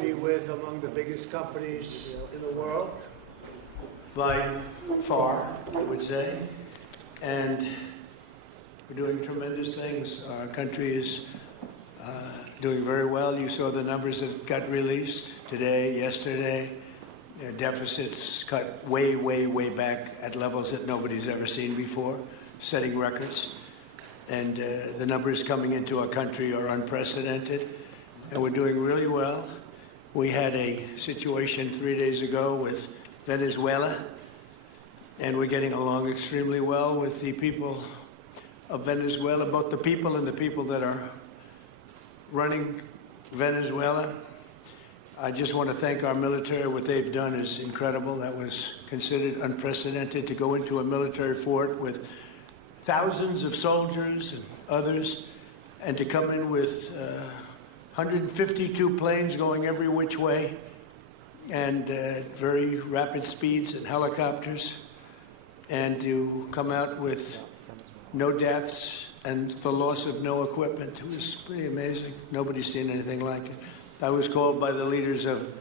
be with among the biggest companies in the world, by far, I would say. And we're doing tremendous things. Our country is doing very well. You saw the numbers that got released today, yesterday. Deficits cut way, way, way back at levels that nobody's ever seen before, setting records. And the numbers coming into our country are unprecedented, and we're doing really well. We had a situation 3 days ago with Venezuela, and we're getting along extremely well with the people of Venezuela, both the people and the people that are running Venezuela. I just want to thank our military. What they've done is incredible. That was considered unprecedented, to go into a military fort with thousands of soldiers and others, and to come in with 152 planes going every which way, and very rapid speeds, and helicopters, and to come out with no deaths and the loss of no equipment. It was pretty amazing. Nobody's seen anything like it. I was called by the leaders of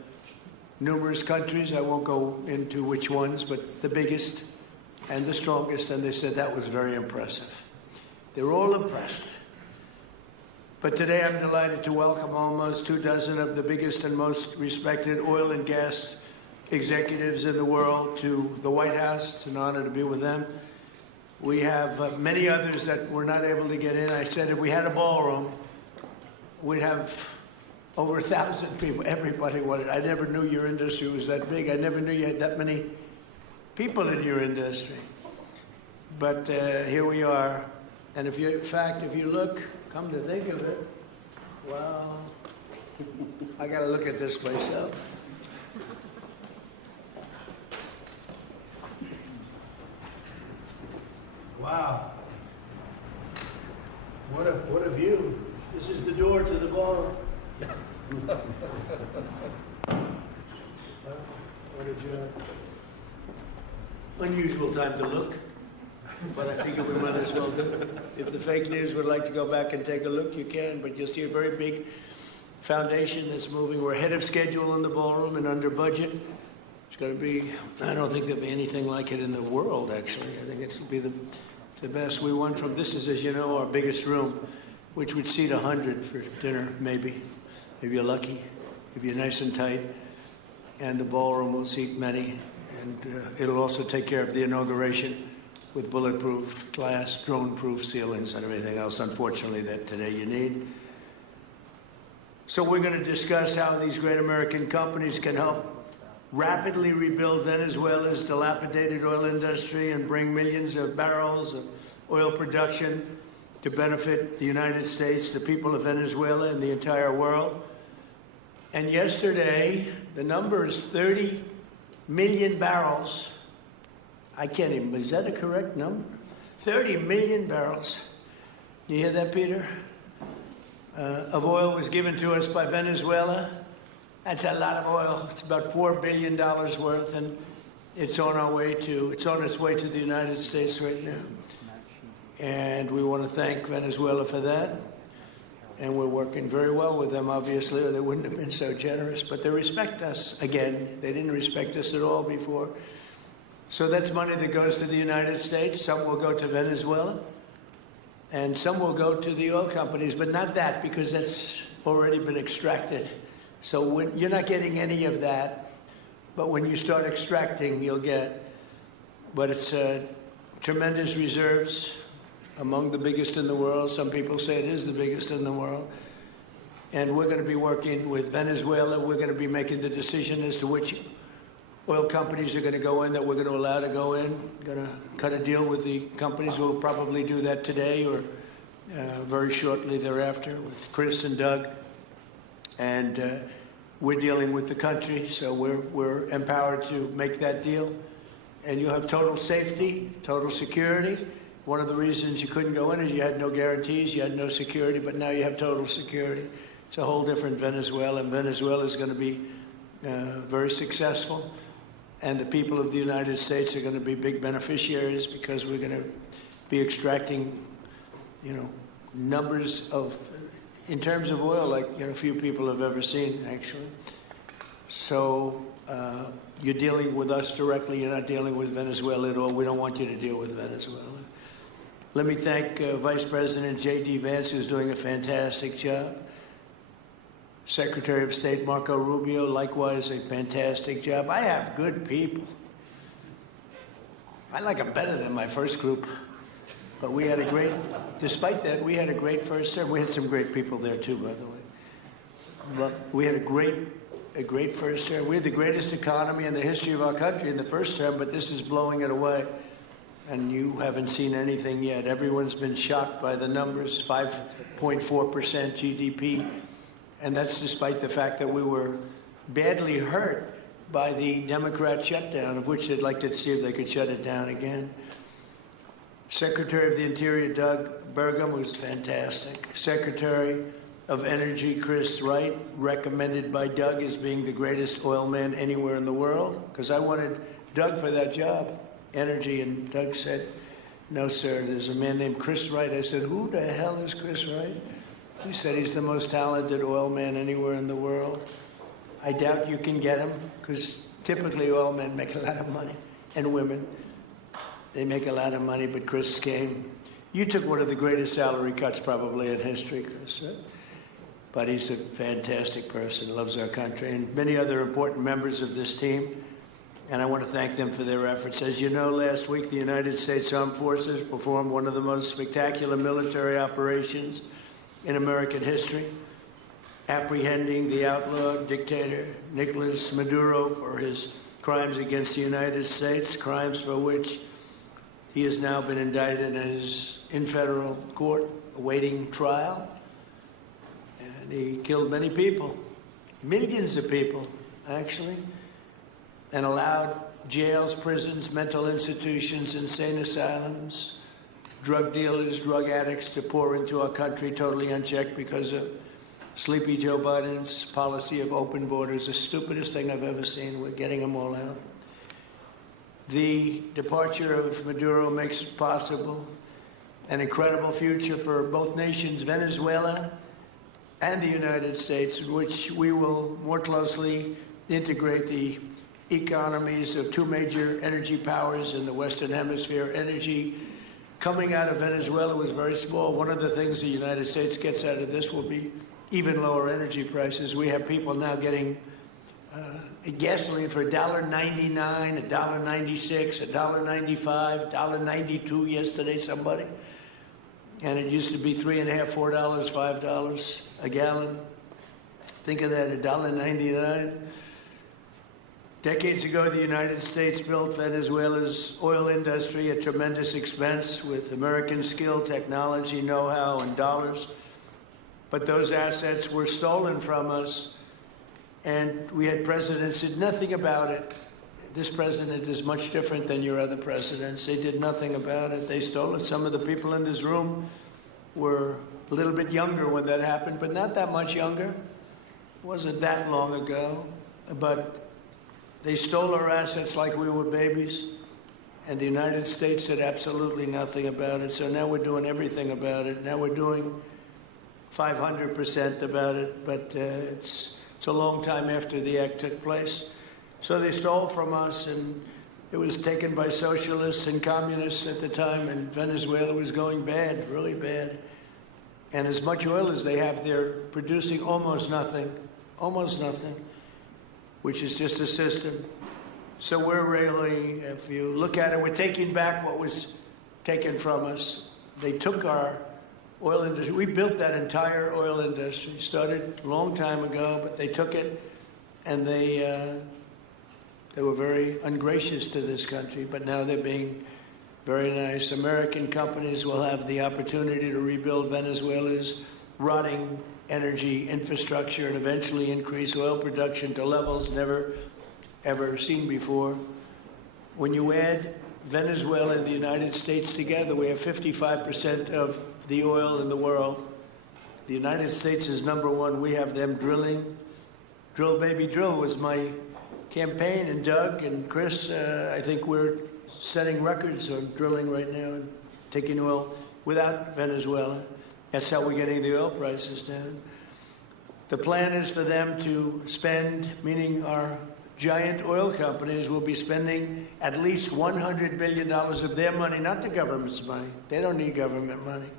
numerous countries. I won't go into which ones, but the biggest and the strongest, and they said that was very impressive. They were all impressed. But today I'm delighted to welcome almost 24 of the biggest and most respected oil and gas executives in the world to the White House. It's an honor to be with them. We have many others that were not able to get in. I said if we had a ballroom, we'd have over 1,000 people. Everybody wanted. I never knew your industry was that big. I never knew you had that many people in your industry. But here we are. And if you, in fact, if you look, come to think of it, well, I got to look at this myself. Wow. What a view. This is the door to the ballroom. What a unusual time to look, but I figure we might as well do it. If the fake news would like to go back and take a look, you can, but you'll see a very big foundation that's moving. We're ahead of schedule in the ballroom and under budget. It's going to be, I don't think there'll be anything like it in the world, actually. I think it's going to be the best. We won from, this is, as you know, our biggest room, which would seat 100 for dinner, maybe, if you're lucky, if you're nice and tight. And the ballroom will seat many. And it'll also take care of the inauguration with bulletproof glass, drone-proof ceilings, and everything else, unfortunately, that today you need. So we're going to discuss how these great American companies can help rapidly rebuild Venezuela's dilapidated oil industry and bring millions of barrels of oil production to benefit the United States, the people of Venezuela, and the entire world. And yesterday, the number is 30 million barrels. I can't even, is that a correct number? 30 million barrels. You hear that, Peter? Of oil was given to us by Venezuela. That's a lot of oil. It's about $4 billion worth, and it's on its way to the United States right now. And we want to thank Venezuela for that. And we're working very well with them, obviously, or they wouldn't have been so generous. But they respect us again. They didn't respect us at all before. So that's money that goes to the United States. Some will go to Venezuela, and some will go to the oil companies, but not that, because that's already been extracted. So you're not getting any of that, but when you start extracting, you'll get. But it's tremendous reserves, among the biggest in the world. Some people say it is the biggest in the world. And we're going to be working with Venezuela. We're going to be making the decision as to which oil companies are going to go in, that we're going to allow to go in. Going to cut a deal with the companies. We'll probably do that today or very shortly thereafter with Chris and Doug. And we're dealing with the country, so we're empowered to make that deal. And you have total safety, total security. One of the reasons you couldn't go in is you had no guarantees, you had no security, but now you have total security. It's a whole different Venezuela, and Venezuela is going to be very successful. And the people of the United States are going to be big beneficiaries, because we're going to be extracting, numbers of, in terms of oil, like few people have ever seen, actually. So you're dealing with us directly. You're not dealing with Venezuela at all. We don't want you to deal with Venezuela. Let me thank Vice President J.D. Vance, who's doing a fantastic job. Secretary of State Marco Rubio, likewise, a fantastic job. I have good people. I like them better than my first group. But we had a great, despite that, we had a great first term. We had some great people there, too, by the way. But we had a great first term. We had the greatest economy in the history of our country in the first term, but this is blowing it away. And you haven't seen anything yet. Everyone's been shocked by the numbers, 5.4% GDP. And that's despite the fact that we were badly hurt by the Democrat shutdown, of which they'd like to see if they could shut it down again. Secretary of the Interior, Doug Burgum, was fantastic. Secretary of Energy, Chris Wright, recommended by Doug as being the greatest oil man anywhere in the world, because I wanted Doug for that job, energy, and Doug said, no, sir, there's a man named Chris Wright. I said, who the hell is Chris Wright? He said he's the most talented oil man anywhere in the world. I doubt you can get him, because typically oil men make a lot of money, and women. They make a lot of money, but Chris came. You took one of the greatest salary cuts probably in history, Chris, right? But he's a fantastic person, loves our country, and many other important members of this team. And I want to thank them for their efforts. As you know, last week, the United States Armed Forces performed one of the most spectacular military operations in American history, apprehending the outlaw dictator Nicolas Maduro for his crimes against the United States, crimes for which he has now been indicted and is in federal court awaiting trial. And he killed many people, millions of people, actually, and allowed jails, prisons, mental institutions, insane asylums, drug dealers, drug addicts to pour into our country totally unchecked because of Sleepy Joe Biden's policy of open borders, the stupidest thing I've ever seen. We're getting them all out. The departure of Maduro makes it possible an incredible future for both nations, Venezuela and the United States, in which we will more closely integrate the economies of two major energy powers in the Western Hemisphere. Energy coming out of Venezuela was very small. One of the things the United States gets out of this will be even lower energy prices. We have people now getting gasoline for $1.99, $1.96, $1.95, $1.92 yesterday, somebody. And it used to be $3.50, $4, $5 a gallon. Think of that, $1.99. Decades ago, the United States built Venezuela's oil industry at tremendous expense with American skill, technology, know-how, and dollars. But those assets were stolen from us, and we had presidents who did nothing about it. This president is much different than your other presidents. They did nothing about it. They stole it. Some of the people in this room were a little bit younger when that happened, but not that much younger. It wasn't that long ago. But they stole our assets like we were babies, and the United States did absolutely nothing about it. So now we're doing everything about it. Now we're doing 500% about it, but it's a long time after the act took place. So they stole from us, and it was taken by socialists and communists at the time, and Venezuela was going bad, really bad. And as much oil as they have, they're producing almost nothing, which is just a system. So we're really, if you look at it, we're taking back what was taken from us. They took our oil industry. We built that entire oil industry. Started a long time ago, but they took it, and they were very ungracious to this country, but now they're being very nice. American companies will have the opportunity to rebuild Venezuela's rotting energy infrastructure and eventually increase oil production to levels never, ever seen before. When you add Venezuela and the United States together, we have 55% of the oil in the world. The United States is number one. We have them drilling. Drill, baby, drill was my campaign, and Doug and Chris, I think we're setting records on drilling right now and taking oil without Venezuela. That's how we're getting the oil prices down. The plan is for them to spend, meaning our giant oil companies will be spending at least $100 billion of their money, not the government's money. They don't need government money.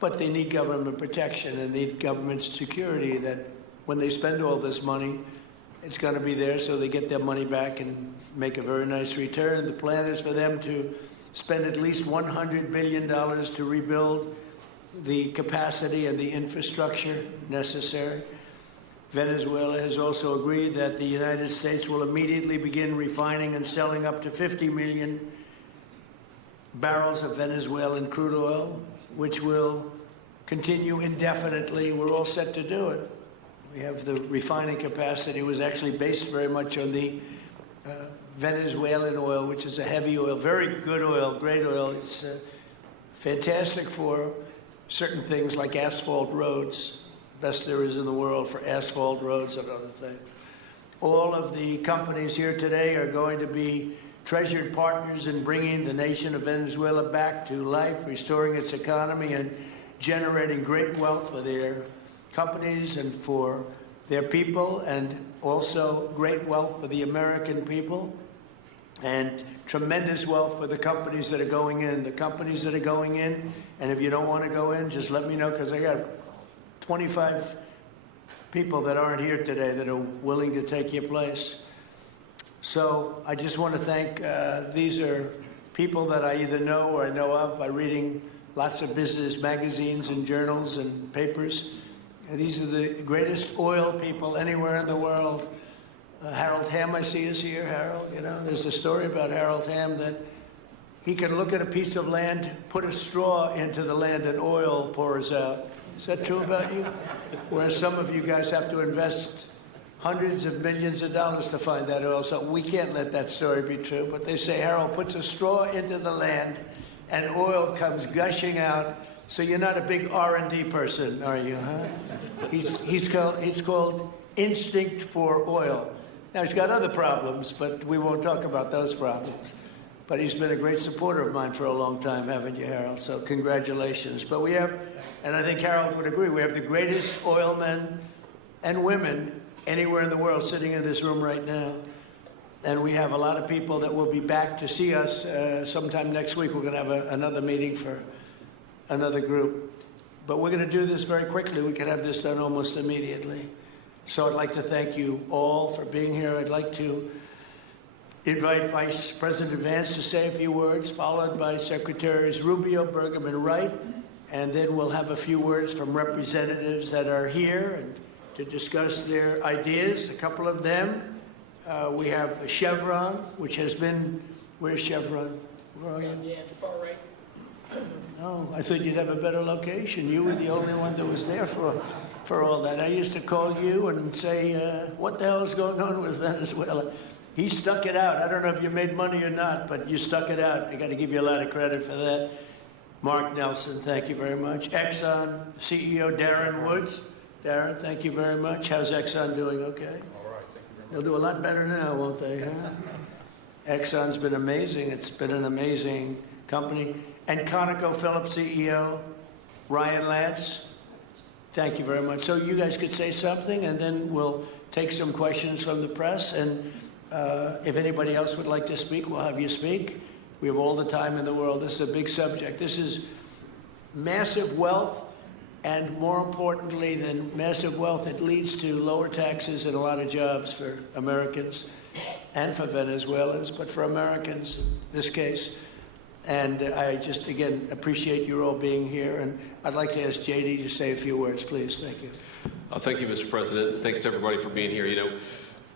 But they need government protection and need government security that when they spend all this money, it's going to be there so they get their money back and make a very nice return. The plan is for them to spend at least $100 billion to rebuild the capacity and the infrastructure necessary. Venezuela has also agreed that the United States will immediately begin refining and selling up to 50 million barrels of Venezuelan crude oil, which will continue indefinitely. We're all set to do it. We have the refining capacity. It was actually based very much on the Venezuelan oil, which is a heavy oil, very good oil, great oil. It's fantastic for certain things like asphalt roads, best there is in the world for asphalt roads and other things. All of the companies here today are going to be treasured partners in bringing the nation of Venezuela back to life, restoring its economy, and generating great wealth for their companies and for their people, and also great wealth for the American people, and tremendous wealth for the companies that are going in. The companies that are going in, and if you don't want to go in, just let me know, because I got 25 people that aren't here today that are willing to take your place. So I just want to thank, these are people that I either know or I know of by reading lots of business magazines and journals and papers. And these are the greatest oil people anywhere in the world. Harold Hamm, I see, is here. Harold, you know, there's a story about Harold Hamm that he can look at a piece of land, put a straw into the land, and oil pours out. Is that true about you? Whereas some of you guys have to invest hundreds of millions of dollars to find that oil, so we can't let that story be true. But they say Harold puts a straw into the land, and oil comes gushing out. So you're not a big R&D person, are you, huh? He's called instinct for oil. Now, he's got other problems, but we won't talk about those problems. But he's been a great supporter of mine for a long time, haven't you, Harold? So congratulations. But we have, and I think Harold would agree, we have the greatest oil men and women anywhere in the world sitting in this room right now. And we have a lot of people that will be back to see us sometime next week. We're going to have another meeting for another group. But we're going to do this very quickly. We can have this done almost immediately. So I'd like to thank you all for being here. I'd like to invite Vice President Vance to say a few words, followed by Secretaries Rubio, Bergman, Wright, and then we'll have a few words from representatives that are here and to discuss their ideas, a couple of them. We have Chevron, which has been, where's Chevron? Where are you? Yeah, the far right. Oh, I thought you'd have a better location. You were the only one that was there for all that. I used to call you and say, what the hell is going on with Venezuela? He stuck it out. I don't know if you made money or not, but you stuck it out. I got to give you a lot of credit for that. Mark Nelson, thank you very much. Exxon CEO Darren Woods. Darren, thank you very much. How's Exxon doing? Okay? All right, thank you very much. They'll do a lot better now, won't they? Huh? Exxon's been amazing. It's been an amazing company. And ConocoPhillips CEO Ryan Lance, thank you very much. So you guys could say something, and then we'll take some questions from the press. And if anybody else would like to speak, we'll have you speak. We have all the time in the world. This is a big subject. This is massive wealth. And more importantly than massive wealth, it leads to lower taxes and a lot of jobs for Americans and for Venezuelans, but for Americans in this case. And I just, again, appreciate you all being here. And I'd like to ask JD to say a few words, please. Thank you. Thank you, Mr. President. Thanks to everybody for being here. You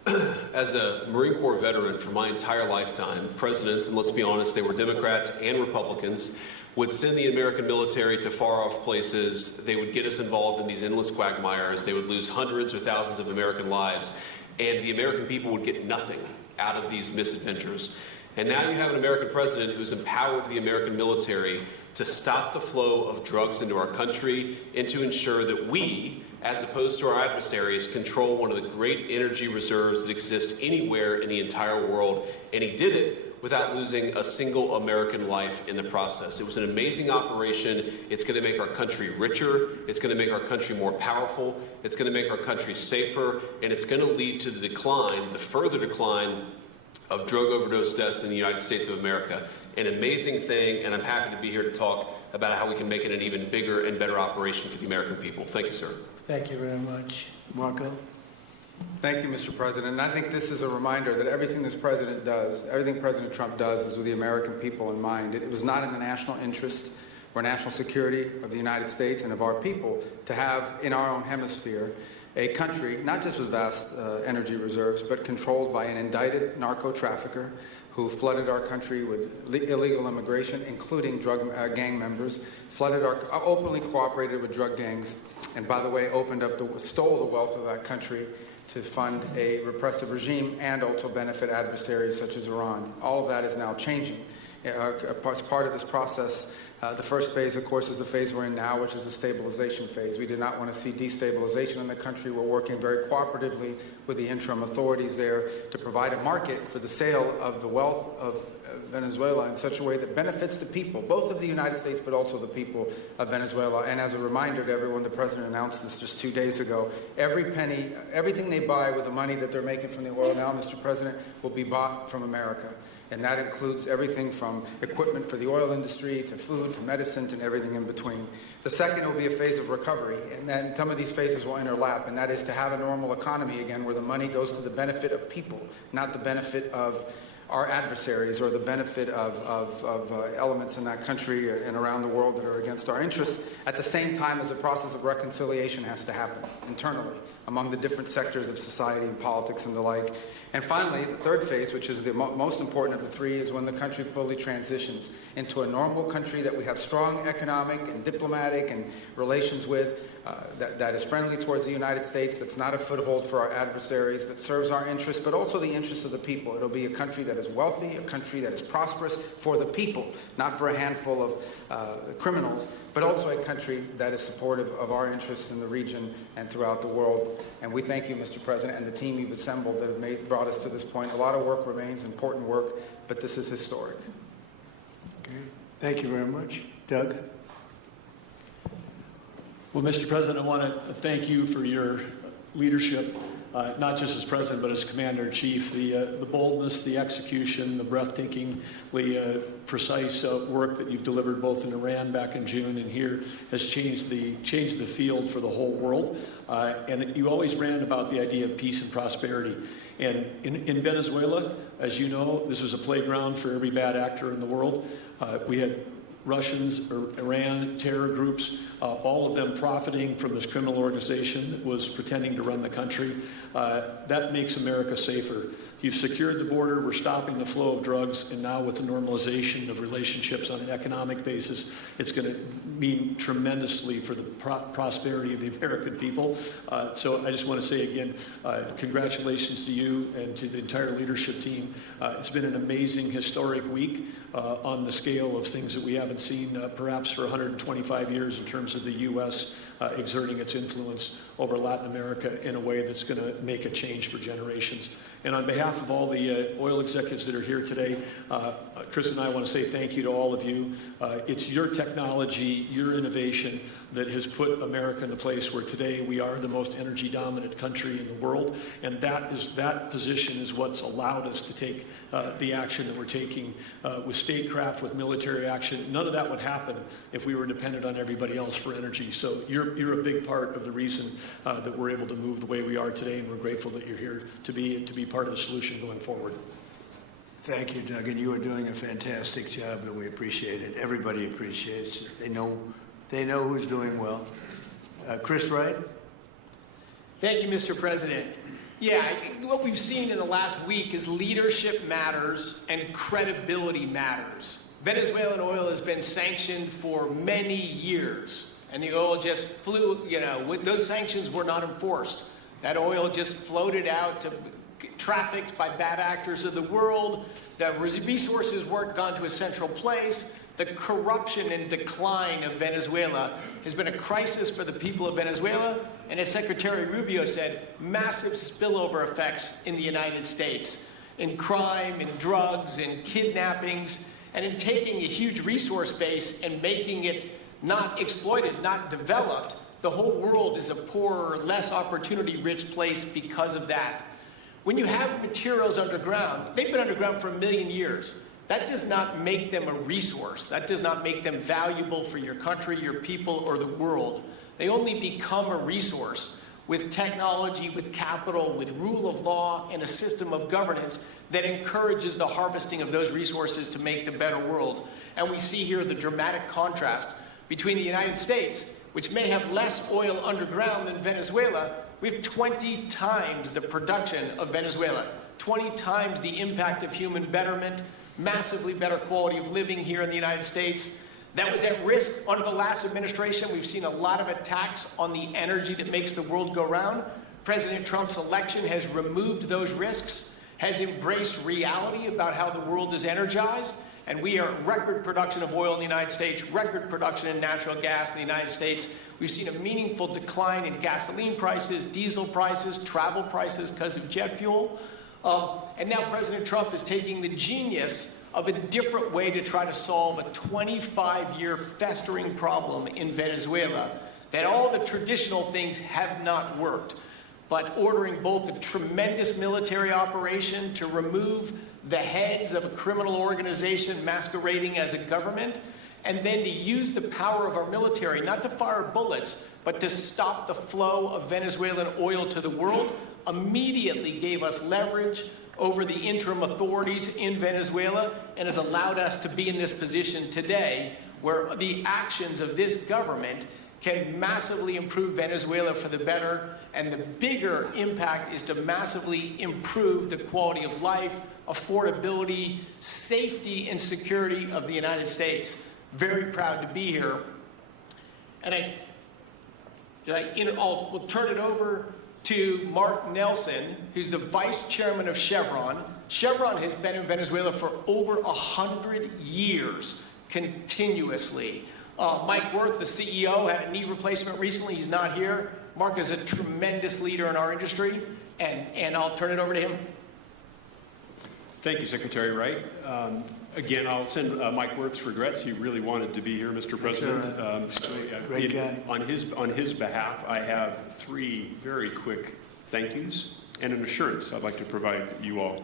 know, as a Marine Corps veteran for my entire lifetime, presidents, and let's be honest, they were Democrats and Republicans, would send the American military to far-off places. They would get us involved in these endless quagmires. They would lose hundreds or thousands of American lives, and the American people would get nothing out of these misadventures. And now you have an American president who's empowered the American military to stop the flow of drugs into our country and to ensure that we, as opposed to our adversaries, control one of the great energy reserves that exist anywhere in the entire world. And he did it without losing a single American life in the process. It was an amazing operation. It's going to make our country richer. It's going to make our country more powerful. It's going to make our country safer. And it's going to lead to the decline, the further decline of drug overdose deaths in the United States of America. An amazing thing, and I'm happy to be here to talk about how we can make it an even bigger and better operation for the American people. Thank you, sir. Thank you very much. Marco? Thank you, Mr. President. And I think this is a reminder that everything this president does, everything President Trump does, is with the American people in mind. It was not in the national interest or national security of the United States and of our people to have in our own hemisphere a country, not just with vast energy reserves, but controlled by an indicted narco-trafficker who flooded our country with illegal immigration, including drug gang members, openly cooperated with drug gangs, and by the way, stole the wealth of that country to fund a repressive regime and also benefit adversaries such as Iran. All of that is now changing. As part of this process, the first phase, of course, is the phase we're in now, which is the stabilization phase. We did not want to see destabilization in the country. We're working very cooperatively with the interim authorities there to provide a market for the sale of the wealth of Venezuela in such a way that benefits the people, both of the United States, but also the people of Venezuela. And as a reminder to everyone, the President announced this just 2 days ago. Every penny, everything they buy with the money that they're making from the oil now, Mr. President, will be bought from America. And that includes everything from equipment for the oil industry to food to medicine and everything in between. The second will be a phase of recovery, and then some of these phases will interlap, and that is to have a normal economy again where the money goes to the benefit of people, not the benefit of our adversaries or the benefit of elements in that country and around the world that are against our interests, at the same time as a process of reconciliation has to happen internally among the different sectors of society and politics and the like. And finally, the third phase, which is the most important of the three, is when the country fully transitions into a normal country that we have strong economic and diplomatic and relations with, that is friendly towards the United States, that's not a foothold for our adversaries, that serves our interests, but also the interests of the people. It'll be a country that is wealthy, a country that is prosperous for the people, not for a handful of criminals, but also a country that is supportive of our interests in the region and throughout the world. And we thank you, Mr. President, and the team you've assembled that have brought us to this point. A lot of work remains, important work, but this is historic. Okay. Thank you very much. Doug? Well, Mr. President, I want to thank you for your leadership, not just as President, but as Commander-in-Chief. The boldness, the execution, the breathtakingly precise work that you've delivered both in Iran back in June and here has changed the field for the whole world. And you always ran about the idea of peace and prosperity. And in Venezuela, as you know, this was a playground for every bad actor in the world. We had Russians, Iran, terror groups, all of them profiting from this criminal organization that was pretending to run the country. That makes America safer. You've secured the border, we're stopping the flow of drugs, and now with the normalization of relationships on an economic basis, it's going to mean tremendously for the prosperity of the American people. So I just want to say again, congratulations to you and to the entire leadership team. It's been an amazing, historic week on the scale of things that we haven't seen perhaps for 125 years in terms of the U.S. Exerting its influence over Latin America in a way that's going to make a change for generations. And on behalf of all the oil executives that are here today, Chris and I want to say thank you to all of you. It's your technology, your innovation that has put America in a place where today we are the most energy dominant country in the world. And that position is what's allowed us to take the action that we're taking with statecraft, with military action. None of that would happen if we were dependent on everybody else for energy. So you're a big part of the reason that we're able to move the way we are today, and we're grateful that you're here to be part of the solution going forward. Thank you, Doug, and you are doing a fantastic job, and we appreciate it. Everybody appreciates it. They know who's doing well. Chris Wright? Thank you, Mr. President. Yeah, what we've seen in the last week is leadership matters and credibility matters. Venezuelan oil has been sanctioned for many years, and the oil just flew, those sanctions were not enforced. That oil just floated out to trafficked by bad actors of the world. The resources weren't gone to a central place. The corruption and decline of Venezuela has been a crisis for the people of Venezuela, and as Secretary Rubio said, massive spillover effects in the United States. in crime, in drugs, in kidnappings, and in taking a huge resource base and making it not exploited, not developed. The whole world is a poorer, less opportunity-rich place because of that. When you have materials underground, they've been underground for 1 million years. That does not make them a resource. That does not make them valuable for your country, your people, or the world. They only become a resource with technology, with capital, with rule of law, and a system of governance that encourages the harvesting of those resources to make the better world. And we see here the dramatic contrast between the United States, which may have less oil underground than Venezuela. We have 20 times the production of Venezuela, 20 times the impact of human betterment, massively better quality of living here in the United States. That was at risk under the last administration. We've seen a lot of attacks on the energy that makes the world go round. President Trump's election has removed those risks, has embraced reality about how the world is energized, and we are at record production of oil in the United States, record production in natural gas in the United States. We've seen a meaningful decline in gasoline prices, diesel prices, travel prices because of jet fuel. And now President Trump is taking the genius of a different way to try to solve a 25-year festering problem in Venezuela, that all the traditional things have not worked. But ordering both a tremendous military operation to remove the heads of a criminal organization masquerading as a government, and then to use the power of our military, not to fire bullets, but to stop the flow of Venezuelan oil to the world, immediately gave us leverage over the interim authorities in Venezuela and has allowed us to be in this position today where the actions of this government can massively improve Venezuela for the better, and the bigger impact is to massively improve the quality of life, affordability, safety, and security of the United States. Very proud to be here. And we'll turn it over to Mark Nelson, who's the vice chairman of Chevron. Chevron has been in Venezuela for over 100 years, continuously. Mike Wirth, the CEO, had a knee replacement recently. He's not here. Mark is a tremendous leader in our industry, and I'll turn it over to him. Thank you, Secretary Wright. Again, I'll send Mike Wirth's regrets. He really wanted to be here, Mr. President. Great guy. On his behalf, I have 3 very quick thank yous and an assurance I'd like to provide you all.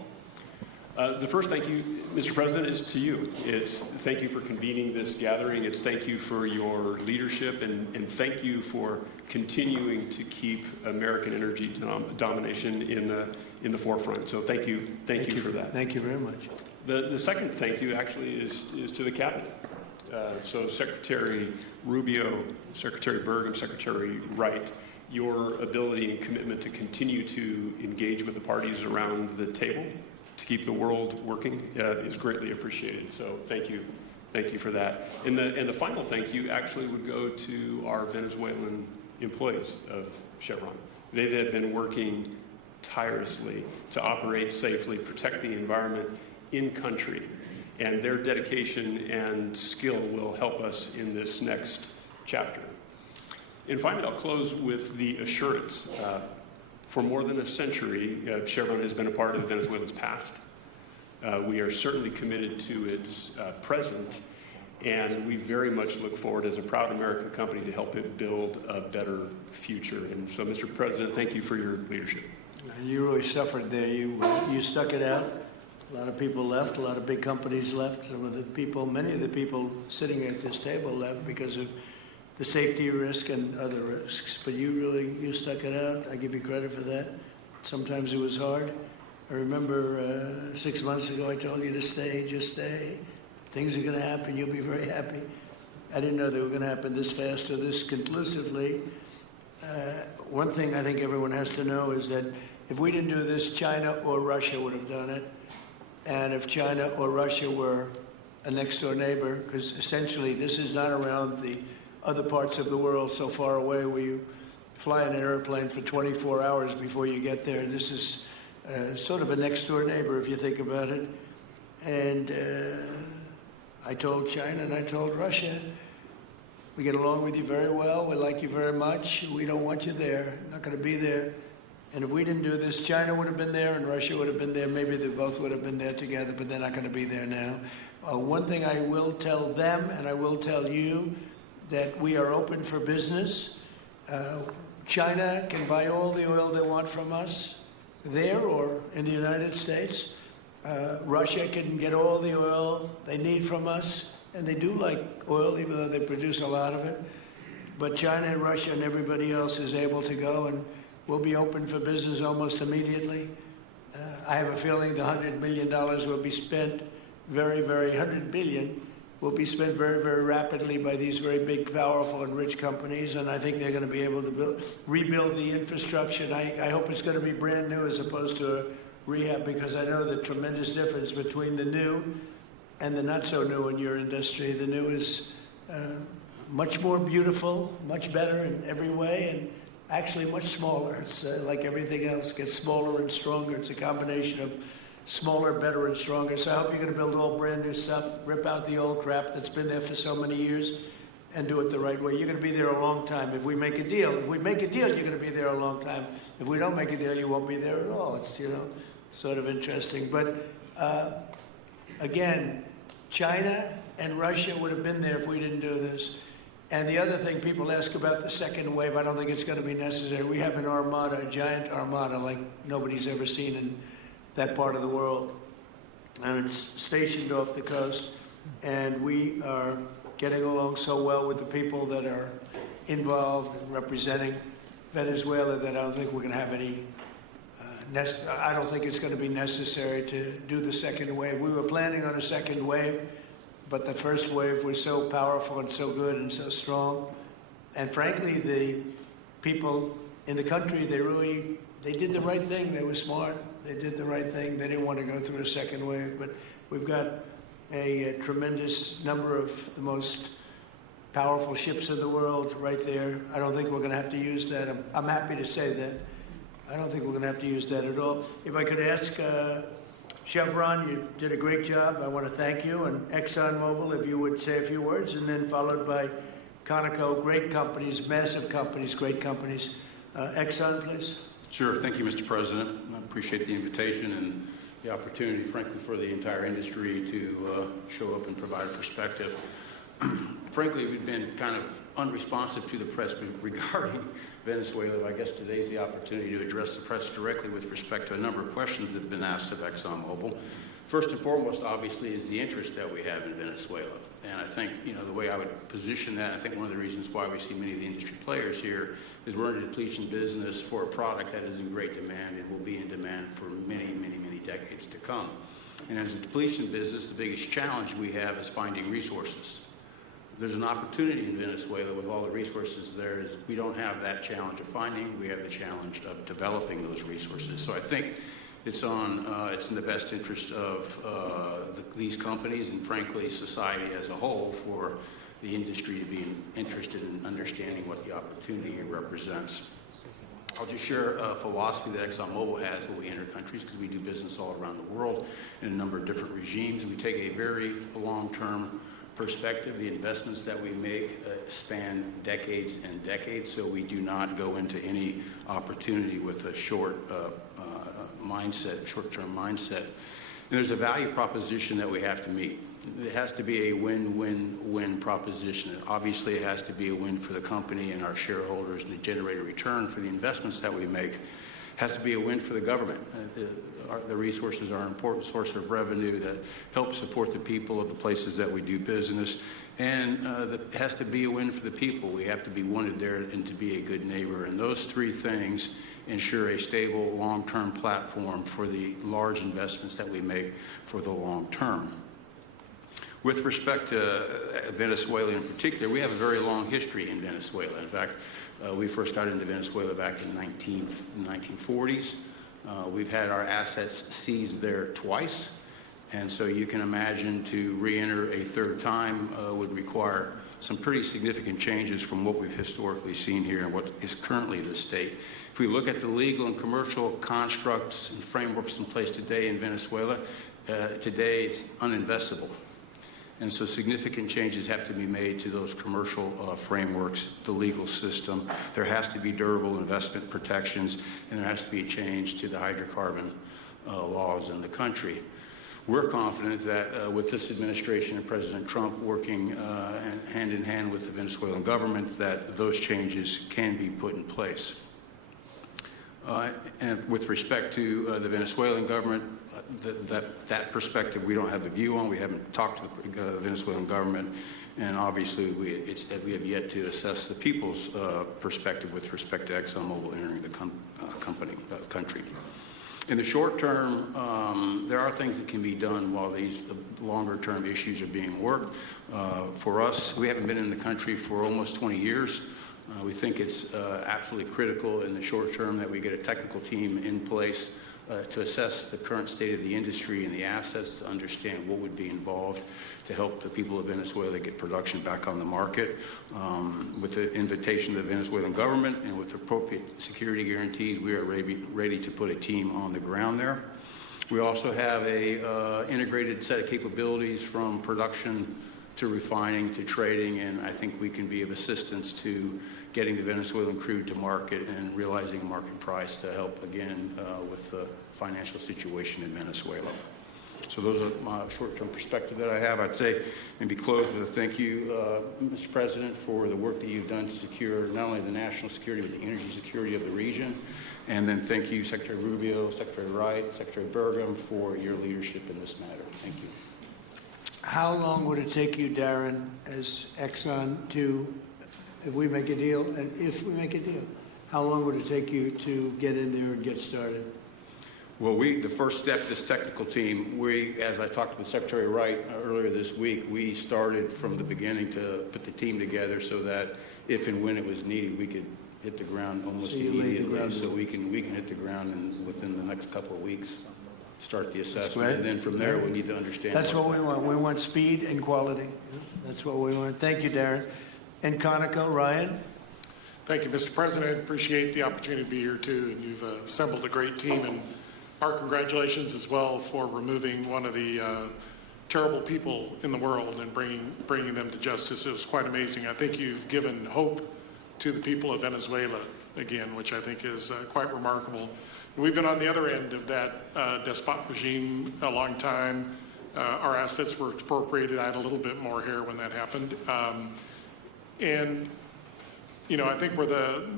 The first thank you, Mr. President, is to you. It's thank you for convening this gathering. It's thank you for your leadership, and thank you for continuing to keep American energy domination in the forefront. So thank you for that. Thank you very much. The second thank you actually is to the cabinet. So Secretary Rubio, Secretary Berg, and Secretary Wright, your ability and commitment to continue to engage with the parties around the table to keep the world working is greatly appreciated. So thank you for that. And the final thank you actually would go to our Venezuelan employees of Chevron. They have been working tirelessly to operate safely, protect the environment in country, and their dedication and skill will help us in this next chapter. And finally, I'll close with the assurance. For more than a century, Chevron has been a part of Venezuela's past. We are certainly committed to its present, and we very much look forward as a proud American company to help it build a better future. And so, Mr. President, thank you for your leadership. You really suffered there. You stuck it out. A lot of people left. A lot of big companies left. Many of the people sitting at this table left because of the safety risk and other risks. But you stuck it out. I give you credit for that. Sometimes it was hard. I remember 6 months ago I told you to stay, just stay. Things are going to happen. You'll be very happy. I didn't know they were going to happen this fast or this conclusively. One thing I think everyone has to know is that if we didn't do this, China or Russia would have done it. And if China or Russia were a next-door neighbor, because essentially this is not around the other parts of the world so far away where you fly in an airplane for 24 hours before you get there. This is sort of a next-door neighbor if you think about it. And I told China and I told Russia, we get along with you very well. We like you very much. We don't want you there. Not going to be there. And if we didn't do this, China would have been there and Russia would have been there. Maybe they both would have been there together, but they're not going to be there now. One thing I will tell them, and I will tell you, that we are open for business. China can buy all the oil they want from us there or in the United States. Russia can get all the oil they need from us, and they do like oil, even though they produce a lot of it. But China and Russia and everybody else is able to go, and we'll be open for business almost immediately. I have a feeling the $100 million will be spent $100 billion will be spent very, very rapidly by these very big, powerful, and rich companies, and I think they're going to be able to rebuild the infrastructure. And I hope it's going to be brand new as opposed to a rehab, because I know the tremendous difference between the new and the not so new in your industry. The new is much more beautiful, much better in every way, and actually much smaller. It's like everything else, gets smaller and stronger. It's a combination of smaller, better, and stronger. So I hope you're going to build all brand new stuff, rip out the old crap that's been there for so many years, and do it the right way. You're going to be there a long time. If we make a deal, you're going to be there a long time. If we don't make a deal, you won't be there at all. It's, sort of interesting. But again, China and Russia would have been there if we didn't do this. And the other thing, people ask about the second wave. I don't think it's going to be necessary. We have an armada, a giant armada like nobody's ever seen in that part of the world, and it's stationed off the coast, and we are getting along so well with the people that are involved in representing Venezuela that I don't think we're going to have any, I don't think it's going to be necessary to do the second wave. We were planning on a second wave, but the first wave was so powerful and so good and so strong, and frankly, the people in the country, they did the right thing. They were smart. They did the right thing. They didn't want to go through a second wave. But we've got a tremendous number of the most powerful ships in the world right there. I don't think we're going to have to use that. I'm happy to say that. I don't think we're going to have to use that at all. If I could ask Chevron, you did a great job. I want to thank you. And ExxonMobil, if you would say a few words, and then followed by Conoco, great companies, massive companies, great companies. Exxon, please. Sure. Thank you, Mr. President. I appreciate the invitation and the opportunity, frankly, for the entire industry to show up and provide perspective. Frankly, we've been kind of unresponsive to the press regarding Venezuela. I guess today's the opportunity to address the press directly with respect to a number of questions that have been asked of ExxonMobil. First and foremost, obviously, is the interest that we have in Venezuela. And I think, the way I would position that, I think one of the reasons why we see many of the industry players here is we're in a depletion business for a product that is in great demand and will be in demand for many, many, many decades to come. And as a depletion business, the biggest challenge we have is finding resources. There's an opportunity in Venezuela with all the resources there. Is we don't have that challenge of finding, we have the challenge of developing those resources. So I think it's in the best interest of these companies and, frankly, society as a whole for the industry to be interested in understanding what the opportunity here represents. I'll just share a philosophy that ExxonMobil has when we enter countries, because we do business all around the world in a number of different regimes. We take a very long-term perspective. The investments that we make span decades and decades, so we do not go into any opportunity with a short-term mindset. And there's a value proposition that we have to meet. It has to be a win-win-win proposition. Obviously, it has to be a win for the company and our shareholders and to generate a return for the investments that we make. It has to be a win for the government. The resources are an important source of revenue that help support the people of the places that we do business. And it has to be a win for the people. We have to be wanted there and to be a good neighbor. And those three things ensure a stable, long-term platform for the large investments that we make for the long term. With respect to Venezuela in particular, we have a very long history in Venezuela. In fact, we first got into Venezuela back in the 1940s. We've had our assets seized there twice. And so you can imagine to re-enter a third time would require some pretty significant changes from what we've historically seen here and what is currently the state. If we look at the legal and commercial constructs and frameworks in place today in Venezuela, today it's uninvestable. And so significant changes have to be made to those commercial frameworks, the legal system. There has to be durable investment protections, and there has to be a change to the hydrocarbon laws in the country. We're confident that with this administration and President Trump working hand in hand with the Venezuelan government, that those changes can be put in place. And with respect to the Venezuelan government, that perspective we don't have a view on. We haven't talked to the Venezuelan government, and obviously we have yet to assess the people's perspective with respect to ExxonMobil entering the country. In the short term, there are things that can be done while the longer-term issues are being worked. For us, we haven't been in the country for almost 20 years. We think it's absolutely critical in the short term that we get a technical team in place to assess the current state of the industry and the assets, to understand what would be involved to help the people of Venezuela get production back on the market. With the invitation of the Venezuelan government and with appropriate security guarantees, we are ready to put a team on the ground there. We also have a integrated set of capabilities from production to refining to trading, and I think we can be of assistance to getting the Venezuelan crude to market and realizing a market price to help, again, with the financial situation in Venezuela. So those are my short-term perspective that I have. I'd say maybe close with a thank you, Mr. President, for the work that you've done to secure not only the national security, but the energy security of the region. And then thank you, Secretary Rubio, Secretary Wright, Secretary Burgum, for your leadership in this matter. Thank you. How long would it take you, Darren, as Exxon to, if we make a deal, how long would it take you to get in there and get started? Well, the first step, this technical team, as I talked with Secretary Wright earlier this week, we started from the beginning to put the team together so that if and when it was needed, we could hit the ground almost immediately. So we can hit the ground within the next couple of weeks, start the assessment, and then from there we need to understand. That's what we want. We want speed and quality. That's what we want. Thank you, Darren. And Conoco, Ryan? Thank you, Mr. President. Appreciate the opportunity to be here, too. And you've assembled a great team. And our congratulations as well for removing one of the terrible people in the world and bringing them to justice. It was quite amazing. I think you've given hope to the people of Venezuela again, which I think is quite remarkable. And we've been on the other end of that despot regime a long time. Our assets were expropriated. I had a little bit more hair when that happened. And, you know, I think we're the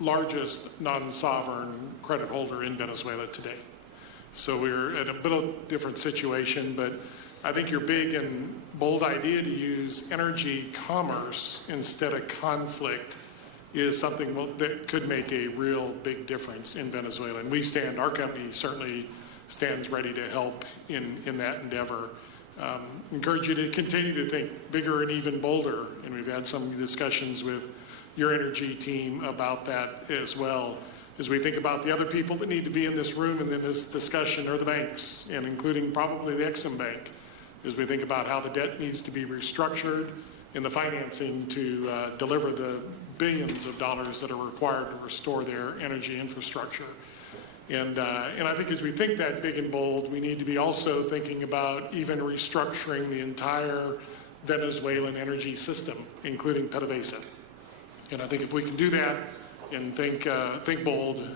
largest non-sovereign credit holder in Venezuela today. So we're in a bit of a different situation, but I think your big and bold idea to use energy commerce instead of conflict is something that could make a real big difference in Venezuela. And our company certainly stands ready to help in that endeavor. Encourage you to continue to think bigger and even bolder. And we've had some discussions with your energy team about that as well. As we think about the other people that need to be in this room and in this discussion are the banks, and including probably the Exim Bank, as we think about how the debt needs to be restructured and the financing to deliver the billions of dollars that are required to restore their energy infrastructure. And I think as we think that big and bold, we need to be also thinking about even restructuring the entire Venezuelan energy system, including PDVSA. And I think if we can do that and think bold,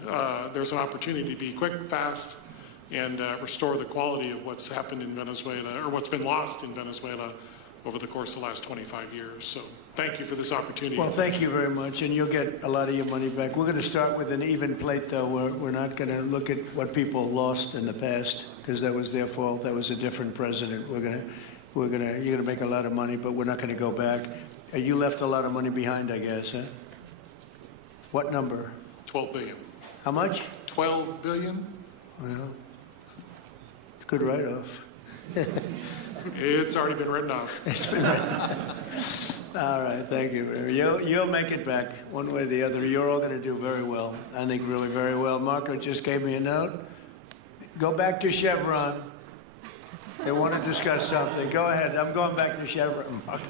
there's an opportunity to be quick, fast, and restore the quality of what's happened in Venezuela, or what's been lost in Venezuela over the course of the last 25 years. So thank you for this opportunity. Well, thank you very much, and you'll get a lot of your money back. We're going to start with an even plate, though. We're not going to look at what people lost in the past, because that was their fault. That was a different president. You're going to make a lot of money, but we're not going to go back. You left a lot of money behind, I guess, huh? What number? 12 billion. How much? 12 billion? Well, it's a good write-off. It's already been written off. It's been written off. All right, thank you. You'll make it back one way or the other. You're all going to do very well. I think really very well. Marco just gave me a note. Go back to Chevron. They want to discuss something. Go ahead. I'm going back to Chevron, Marco.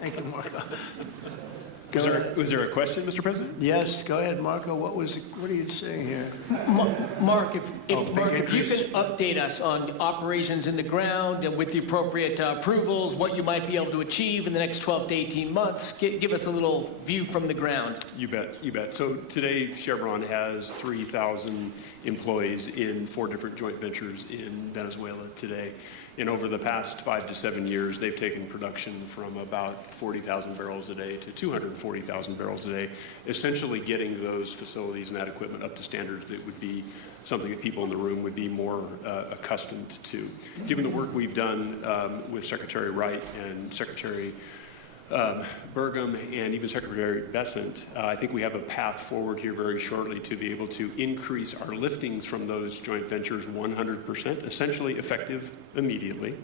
Thank you, Marco. Go ahead. Was there a question, Mr. President? Yes, go ahead, Marco. What are you saying here? Mark, if big you increase. can update us on operations in the ground and with the appropriate approvals, what you might be able to achieve in the next 12 to 18 months, give us a little view from the ground. You bet, you bet. So today, Chevron has 3,000 employees in 4 different joint ventures in Venezuela today. And over the past 5 to 7 years, they've taken production from about 40,000 barrels a day to 240,000 barrels a day, essentially getting those facilities and that equipment up to standards that would be something that people in the room would be more accustomed to. Given the work we've done with Secretary Wright and Secretary Burgum and even Secretary Bessent, I think we have a path forward here very shortly to be able to increase our liftings from those joint ventures 100%, essentially effective immediately.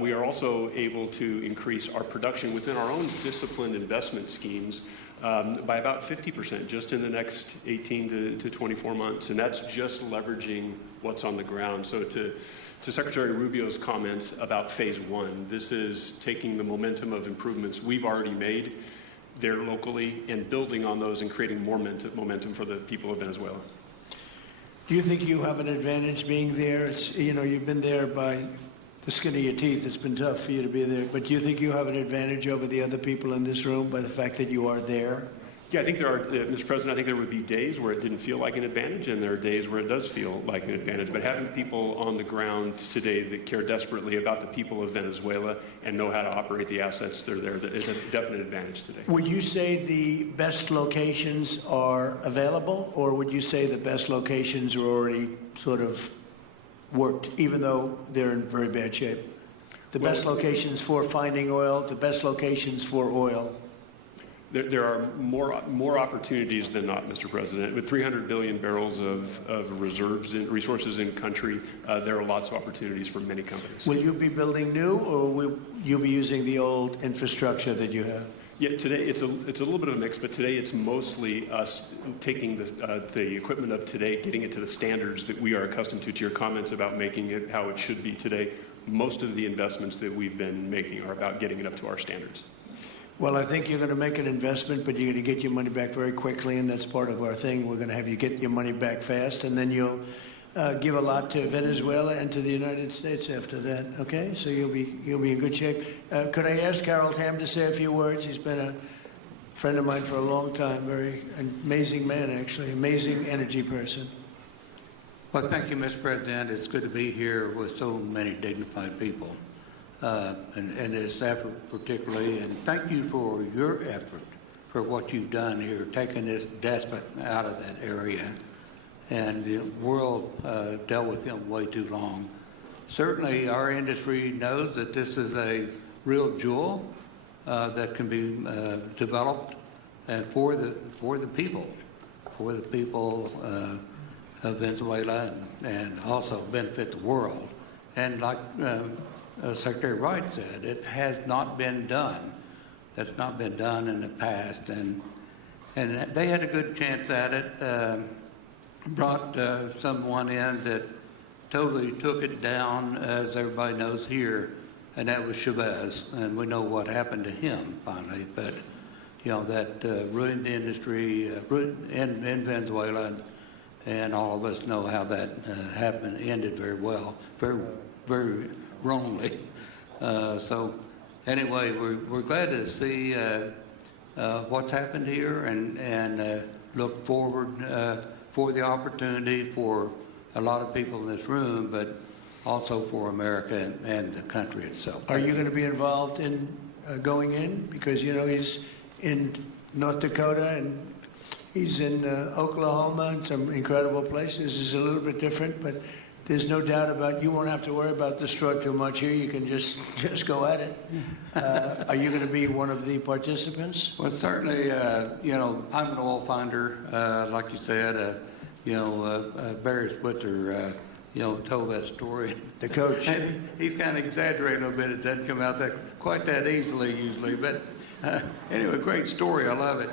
We are also able to increase our production within our own disciplined investment schemes by about 50% just in the next 18 to 24 months, and that's just leveraging what's on the ground. So to Secretary Rubio's comments about phase 1, this is taking the momentum of improvements we've already made there locally and building on those and creating more momentum for the people of Venezuela. Do you think you have an advantage being there? You've been there by the skin of your teeth. It's been tough for you to be there. But do you think you have an advantage over the other people in this room by the fact that you are there? Yeah, I think there are, Mr. President, I think there would be days where it didn't feel like an advantage, and there are days where it does feel like an advantage. But having people on the ground today that care desperately about the people of Venezuela and know how to operate the assets that are there is a definite advantage today. Would you say the best locations are available, or would you say the best locations are already sort of worked, even though they're in very bad shape? The best locations for finding oil, the best locations for oil. There are more opportunities than not, Mr. President. With 300 billion barrels of reserves and resources in country, there are lots of opportunities for many companies. Will you be building new, or will you be using the old infrastructure that you have? Yeah, today it's a little bit of a mix, but today it's mostly us taking the equipment of today, getting it to the standards that we are accustomed to your comments about making it how it should be today. Most of the investments that we've been making are about getting it up to our standards. Well, I think you're going to make an investment, but you're going to get your money back very quickly, and that's part of our thing. We're going to have you get your money back fast, and then you'll give a lot to Venezuela and to the United States after that. Okay, so you'll be in good shape. Could I ask Harold Hamm to say a few words? He's been a friend of mine for a long time. Very amazing man, actually, amazing energy person. Well, thank you, Mr. President. It's good to be here with so many dignified people. And this effort particularly, and thank you for your effort for what you've done here, taking this despot out of that area. And the world dealt with him way too long. Certainly our industry knows that this is a real jewel that can be developed for the people of Venezuela and also benefit the world. And like Secretary Wright said, it has not been done. That's not been done in the past, and they had a good chance at it. Brought someone in that totally took it down, as everybody knows here, and that was Chavez, and we know what happened to him finally. But that ruined the industry in Venezuela, and all of us know how that ended very well, very, very wrongly. So anyway, we're glad to see what's happened here and look forward for the opportunity for a lot of people in this room, but also for America and the country itself. Are you going to be involved in going in? Because, he's in North Dakota and he's in Oklahoma and some incredible places. It's a little bit different, but there's no doubt about you won't have to worry about the straw too much here. You can just go at it. Are you going to be one of the participants? Well, certainly, I'm an oil finder, like you said. Barry Spitzer, told that story. The coach. He's kind of exaggerating a little bit. It doesn't come out quite that easily usually. But anyway, great story. I love it.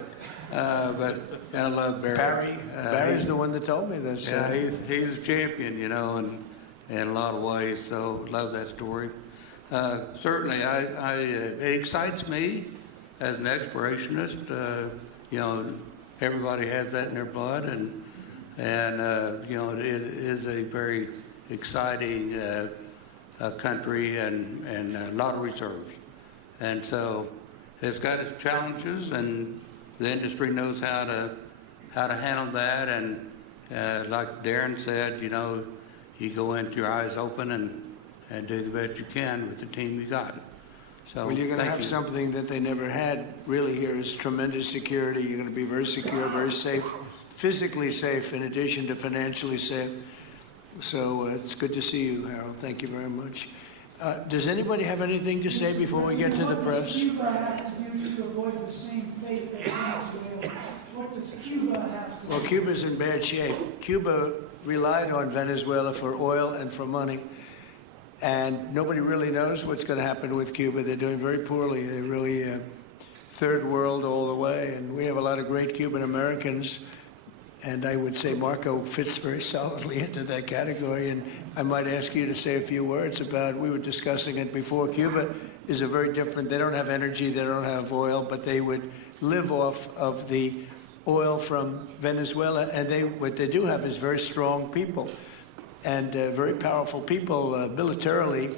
But I love Barry. Barry's the one that told me this. Yeah, he's a champion, in a lot of ways. So love that story. Certainly, it excites me as an explorationist, everybody has that in their blood, and it is a very exciting country and a lot of reserves. And so it's got its challenges, and the industry knows how to handle that. And like Darren said, you go into your eyes open and do the best you can with the team you got. So Well, you're going to thank have you. something that they never had really here is tremendous security. You're going to be very secure, very safe, physically safe in addition to financially safe. So it's good to see you, Harold. Thank you very much. Does anybody have anything to say before we get to the press? What does Cuba have to do to avoid the same fate as Venezuela? What does Cuba have to do? Well, Cuba's in bad shape. Cuba relied on Venezuela for oil and for money. And nobody really knows what's going to happen with Cuba. They're doing very poorly. They're really third world all the way. And we have a lot of great Cuban Americans. And I would say Marco fits very solidly into that category. And I might ask you to say a few words about, we were discussing it before, Cuba is a very different, they don't have energy, they don't have oil, but they would live off of the oil from Venezuela. And what they do have is very strong people. And very powerful people militarily,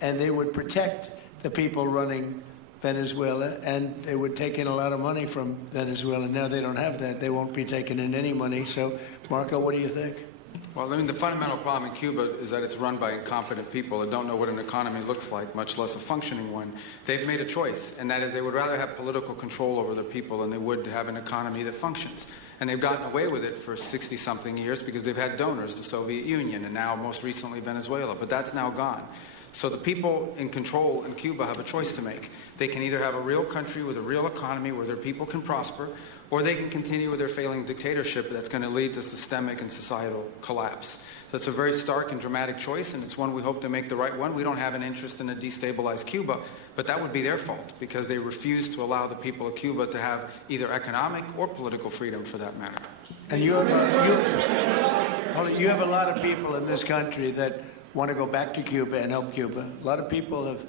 and they would protect the people running Venezuela, and they would take in a lot of money from Venezuela. Now they don't have that. They won't be taking in any money. So, Marco, what do you think? Well, I mean, the fundamental problem in Cuba is that it's run by incompetent people that don't know what an economy looks like, much less a functioning one. They've made a choice, and that is they would rather have political control over their people than they would have an economy that functions. And they've gotten away with it for 60-something years because they've had donors, the Soviet Union, and now most recently Venezuela. But that's now gone. So the people in control in Cuba have a choice to make. They can either have a real country with a real economy where their people can prosper, or they can continue with their failing dictatorship that's going to lead to systemic and societal collapse. That's a very stark and dramatic choice, and it's one we hope to make the right one. We don't have an interest in a destabilized Cuba, but that would be their fault because they refuse to allow the people of Cuba to have either economic or political freedom for that matter. And you have a lot of people in this country that want to go back to Cuba and help Cuba. A lot of people have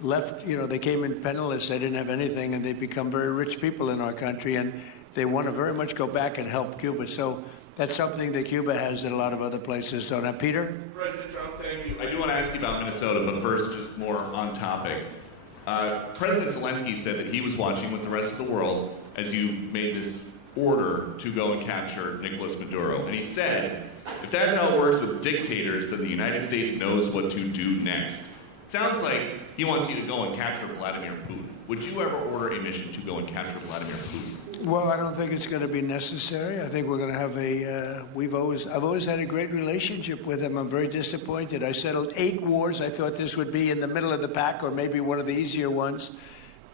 left, they came in penniless, they didn't have anything, and they've become very rich people in our country, and they want to very much go back and help Cuba. So that's something that Cuba has that a lot of other places don't have. Peter? President Trump, thank you. I do want to ask you about Minnesota, but first, just more on topic. President Zelensky said that he was watching with the rest of the world as you made this order to go and capture Nicolas Maduro. And he said, if that's how it works with dictators, then the United States knows what to do next. Sounds like he wants you to go and capture Vladimir Putin. Would you ever order a mission to go and capture Vladimir Putin? Well, I don't think it's going to be necessary. I think we're going to have I've always had a great relationship with him. I'm very disappointed. I settled 8 wars. I thought this would be in the middle of the pack or maybe one of the easier ones.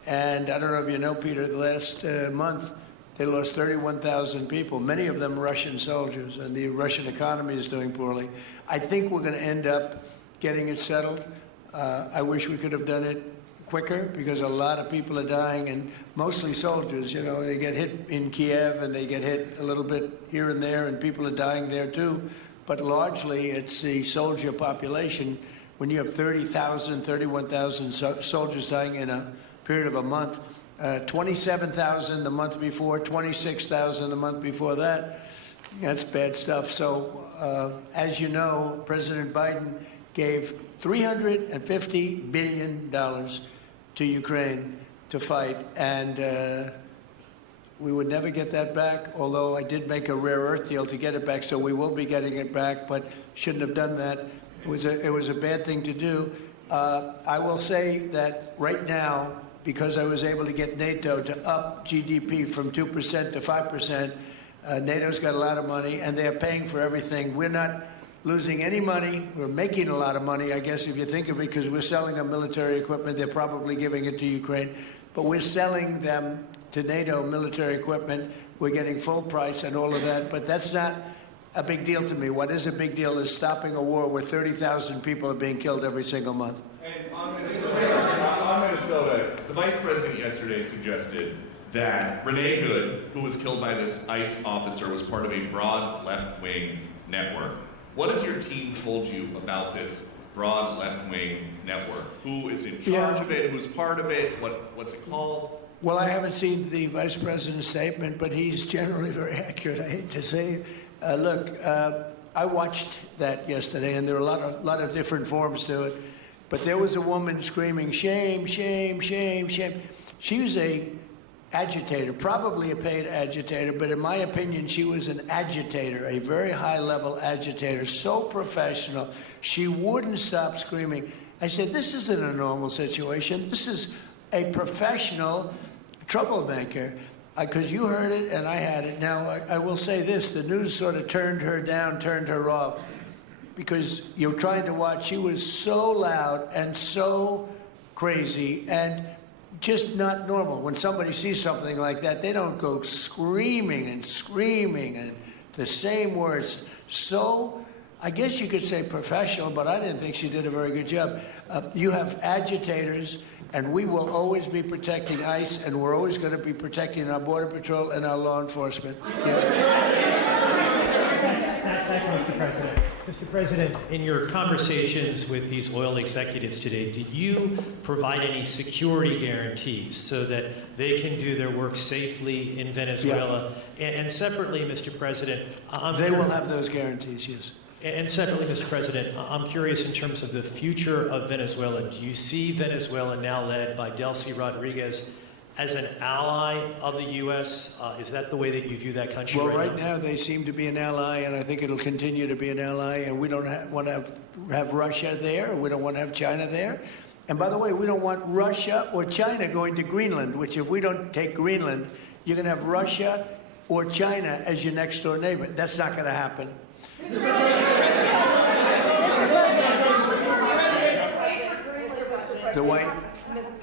And I don't know if you know, Peter, the last month they lost 31,000 people, many of them Russian soldiers, and the Russian economy is doing poorly. I think we're going to end up getting it settled. I wish we could have done it quicker because a lot of people are dying, and mostly soldiers. They get hit in Kiev and they get hit a little bit here and there, and people are dying there too. But largely it's the soldier population. When you have 30,000, 31,000 soldiers dying in a period of a month, 27,000 the month before, 26,000 the month before that, that's bad stuff. So as you know, President Biden gave $350 billion to Ukraine to fight, and we would never get that back, although I did make a rare earth deal to get it back, so we will be getting it back, but shouldn't have done that. It was a bad thing to do. I will say that right now, because I was able to get NATO to up GDP from 2% to 5%, NATO's got a lot of money, and they're paying for everything. We're not losing any money. We're making a lot of money, I guess, if you think of it, because we're selling them military equipment. They're probably giving it to Ukraine. But we're selling them to NATO military equipment. We're getting full price and all of that. But that's not a big deal to me. What is a big deal is stopping a war where 30,000 people are being killed every single month. And on Minnesota, the vice president yesterday suggested that Renee Good, who was killed by this ICE officer, was part of a broad left-wing network. What has your team told you about this broad left-wing network? Who is in charge of it? Who's part of it? What's it called? Well, I haven't seen the vice president's statement, but he's generally very accurate. I hate to say it. Look, I watched that yesterday, and there were a lot of different forms to it. But there was a woman screaming, "Shame, shame, shame, shame." She was a agitator, probably a paid agitator, but in my opinion, she was an agitator, a very high-level agitator, so professional. She wouldn't stop screaming. I said, this isn't a normal situation. This is a professional troublemaker. Because you heard it and I had it. Now, I will say this. The news sort of turned her down, turned her off. Because you're trying to watch. She was so loud and so crazy and just not normal. When somebody sees something like that, they don't go screaming and the same words. So, I guess you could say professional, but I didn't think she did a very good job. You have agitators, and we will always be protecting ICE, and we're always going to be protecting our Border Patrol and our law enforcement. Thank you, Mr. President. Mr. President, in your conversations with these oil executives today, did you provide any security guarantees so that they can do their work safely in Venezuela? Yeah. And separately, Mr. President, they will have those guarantees, yes. And separately, Mr. President, I'm curious in terms of the future of Venezuela. Do you see Venezuela now led by Delcy Rodriguez as an ally of the U.S.? Is that the way that you view that country right now? They seem to be an ally, and I think it'll continue to be an ally, and we don't want to have Russia there. We don't want to have China there. And by the way, we don't want Russia or China going to Greenland, which if we don't take Greenland, you're going to have Russia or China as your next-door neighbor. That's not going to happen. The white...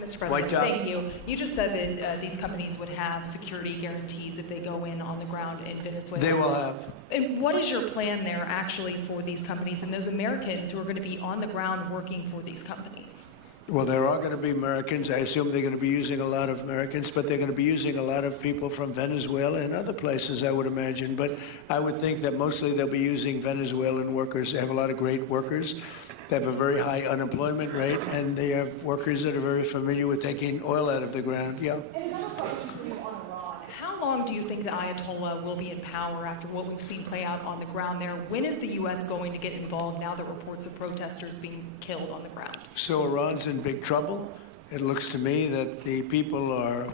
Mr. President, thank you. You just said that these companies would have security guarantees if they go in on the ground in Venezuela. They will have. And what is your plan there actually for these companies and those Americans who are going to be on the ground working for these companies? Well, there are going to be Americans. I assume they're going to be using a lot of Americans, but they're going to be using a lot of people from Venezuela and other places, I would imagine. But I would think that mostly they'll be using Venezuelan workers. They have a lot of great workers. They have a very high unemployment rate, and they have workers that are very familiar with taking oil out of the ground. Yeah. And another question for you on Iran. How long do you think the Ayatollah will be in power after what we've seen play out on the ground there? When is the U.S. going to get involved now that reports of protesters being killed on the ground? So Iran's in big trouble. It looks to me that the people are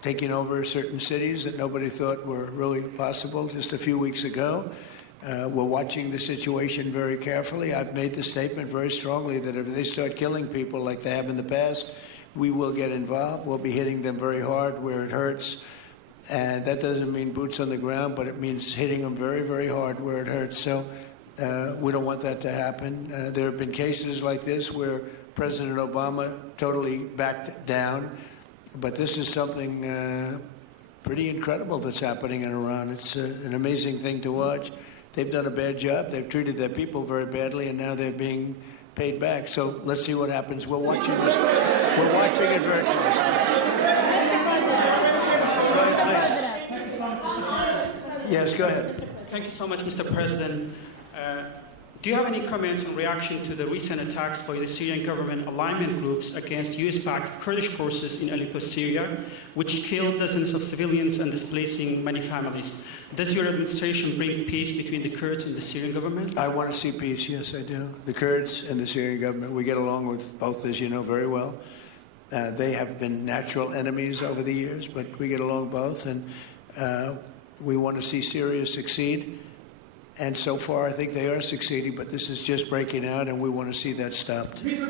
taking over certain cities that nobody thought were really possible just a few weeks ago. We're watching the situation very carefully. I've made the statement very strongly that if they start killing people like they have in the past, we will get involved. We'll be hitting them very hard where it hurts. And that doesn't mean boots on the ground, but it means hitting them very, very hard where it hurts. So we don't want that to happen. There have been cases like this where President Obama totally backed down. But this is something pretty incredible that's happening in Iran. It's an amazing thing to watch. They've done a bad job. They've treated their people very badly, and now they're being paid back. So let's see what happens. We're watching it. We're watching it very closely. Go ahead, please. Yes, go ahead. Thank you so much, Mr. President. Do you have any comments in reaction to the recent attacks by the Syrian government alignment groups against U.S.-backed Kurdish forces in Aleppo, Syria, which killed dozens of civilians and displacing many families? Does your administration bring peace between the Kurds and the Syrian government? I want to see peace, yes, I do. The Kurds and the Syrian government, we get along with both, as you know, very well. They have been natural enemies over the years, but we get along both, and we want to see Syria succeed. And so far, I think they are succeeding, but this is just breaking out, and we want to see that stopped. Go ahead,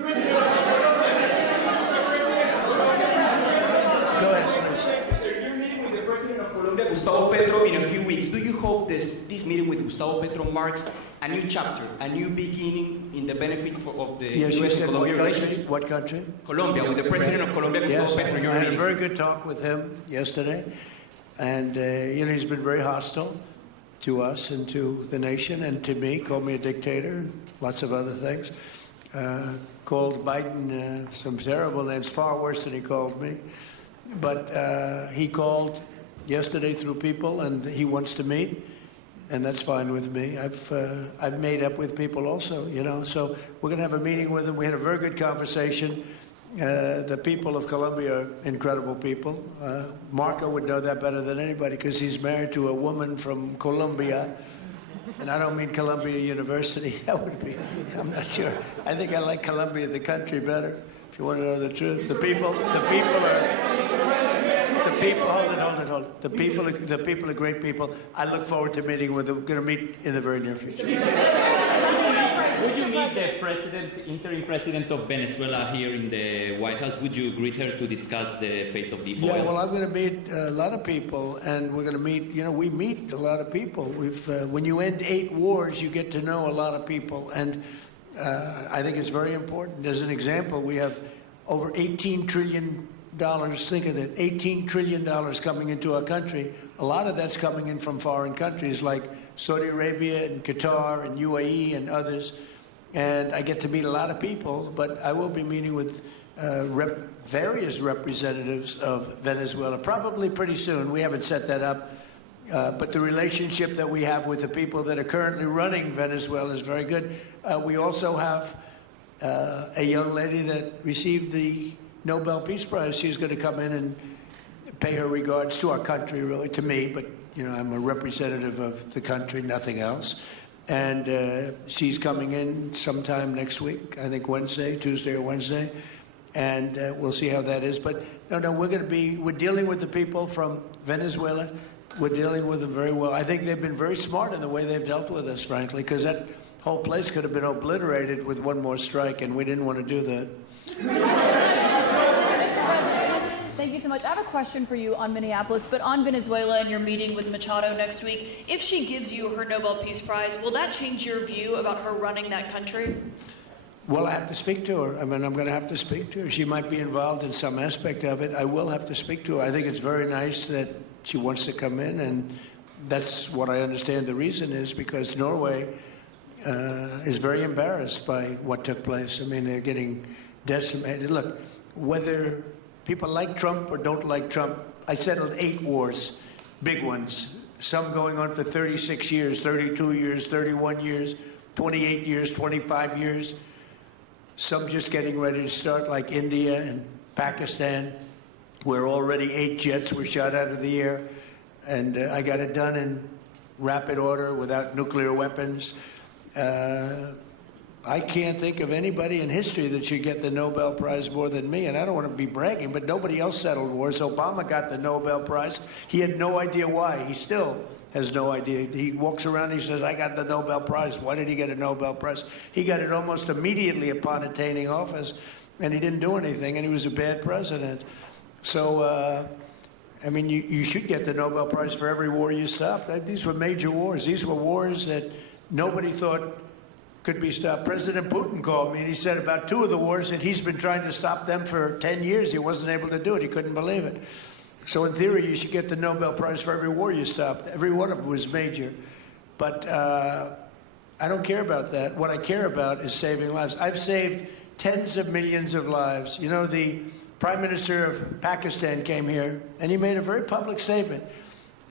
please. Sir, you're meeting with the President of Colombia, Gustavo Petro, in a few weeks. Do you hope this meeting with Gustavo Petro marks a new chapter, a new beginning in the benefit of the U.S. and Colombia relationship? What country? Colombia, with the President of Colombia, Gustavo Petro. I had a very good talk with him yesterday, and he's been very hostile to us and to the nation and to me, called me a dictator, and lots of other things. Called Biden some terrible names, far worse than he called me. But he called yesterday through people, and he wants to meet, and that's fine with me. I've made up with people also, so we're going to have a meeting with him. We had a very good conversation. The people of Colombia are incredible people. Marco would know that better than anybody because he's married to a woman from Colombia. And I don't mean Columbia University. That would be, I'm not sure. I think I like Columbia, the country, better, if you want to know the truth. The people hold it. The people are great people. I look forward to meeting with them. We're going to meet in the very near future. Would you meet the interim president of Venezuela here in the White House? Would you greet her to discuss the fate of the oil? Yeah, well, I'm going to meet a lot of people, and we're going to meet, we meet a lot of people. When you end 8 wars, you get to know a lot of people, and I think it's very important. As an example, we have over $18 trillion, think of it, $18 trillion coming into our country. A lot of that's coming in from foreign countries like Saudi Arabia and Qatar and UAE and others. And I get to meet a lot of people, but I will be meeting with various representatives of Venezuela probably pretty soon. We haven't set that up. But the relationship that we have with the people that are currently running Venezuela is very good. We also have a young lady that received the Nobel Peace Prize. She's going to come in and pay her regards to our country, really, to me, but I'm a representative of the country, nothing else. And she's coming in sometime next week, I think Tuesday or Wednesday, and we'll see how that is. But no, we're dealing with the people from Venezuela. We're dealing with them very well. I think they've been very smart in the way they've dealt with us, frankly, because that whole place could have been obliterated with one more strike, and we didn't want to do that. Thank you so much. I have a question for you on Minneapolis, but on Venezuela and your meeting with Machado next week. If she gives you her Nobel Peace Prize, will that change your view about her running that country? Well, I have to speak to her. I'm going to have to speak to her. She might be involved in some aspect of it. I will have to speak to her. I think it's very nice that she wants to come in, and that's what I understand the reason is, because Norway is very embarrassed by what took place. I mean, they're getting decimated. Look, whether people like Trump or don't like Trump, I settled 8 wars, big ones, some going on for 36 years, 32 years, 31 years, 28 years, 25 years, some just getting ready to start, like India and Pakistan, where already 8 jets were shot out of the air, and I got it done in rapid order without nuclear weapons. I can't think of anybody in history that should get the Nobel Prize more than me, and I don't want to be bragging, but nobody else settled wars. Obama got the Nobel Prize. He had no idea why. He still has no idea. He walks around and he says, I got the Nobel Prize. Why did he get a Nobel Prize? He got it almost immediately upon attaining office, and he didn't do anything, and he was a bad president. So, I mean, you should get the Nobel Prize for every war you stopped. These were major wars. These were wars that nobody thought could be stopped. President Putin called me, and he said about 2 of the wars that he's been trying to stop them for 10 years. He wasn't able to do it. He couldn't believe it. So in theory, you should get the Nobel Prize for every war you stopped. Every one of them was major. But I don't care about that. What I care about is saving lives. I've saved tens of millions of lives. You know, the Prime Minister of Pakistan came here, and he made a very public statement.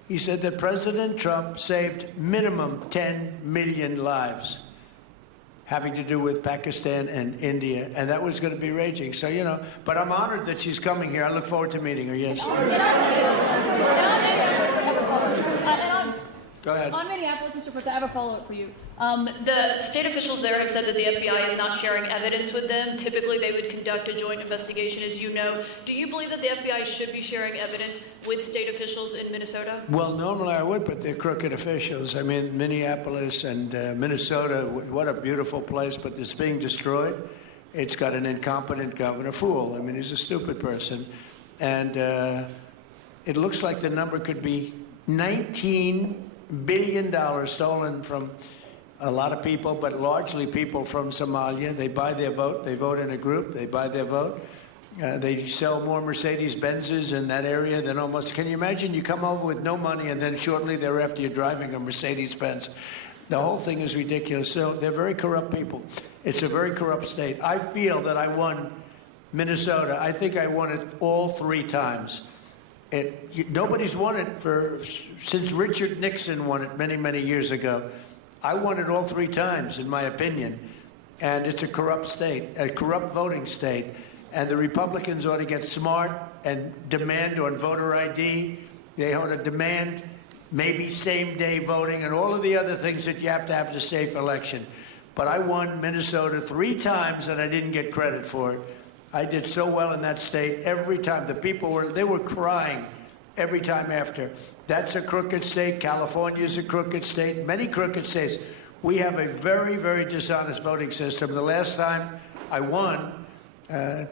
He said that President Trump saved minimum 10 million lives having to do with Pakistan and India, and that was going to be raging. So, but I'm honored that she's coming here. I look forward to meeting her, yes. Go ahead. On Minneapolis, Mr. President, I have a follow-up for you. The state officials there have said that the FBI is not sharing evidence with them. Typically, they would conduct a joint investigation, as you know. Do you believe that the FBI should be sharing evidence with state officials in Minnesota? Well, normally I would, but they're crooked officials. I mean, Minneapolis and Minnesota, what a beautiful place, but it's being destroyed. It's got an incompetent governor, fool. I mean, he's a stupid person. And it looks like the number could be $19 billion stolen from a lot of people, but largely people from Somalia. They buy their vote. They vote in a group. They buy their vote. They sell more Mercedes-Benzes in that area than almost... Can you imagine? You come over with no money, and then shortly thereafter you're driving a Mercedes-Benz. The whole thing is ridiculous. So they're very corrupt people. It's a very corrupt state. I feel that I won Minnesota. I think I won it all 3 times. Nobody's won it since Richard Nixon won it many, many years ago. I won it all 3 times, in my opinion. And it's a corrupt state, a corrupt voting state. And the Republicans ought to get smart and demand on voter ID. They ought to demand maybe same-day voting and all of the other things that you have to have a safe election. But I won Minnesota 3 times and I didn't get credit for it. I did so well in that state every time. The people were crying every time after. That's a crooked state. California's a crooked state. Many crooked states. We have a very, very dishonest voting system. The last time I won,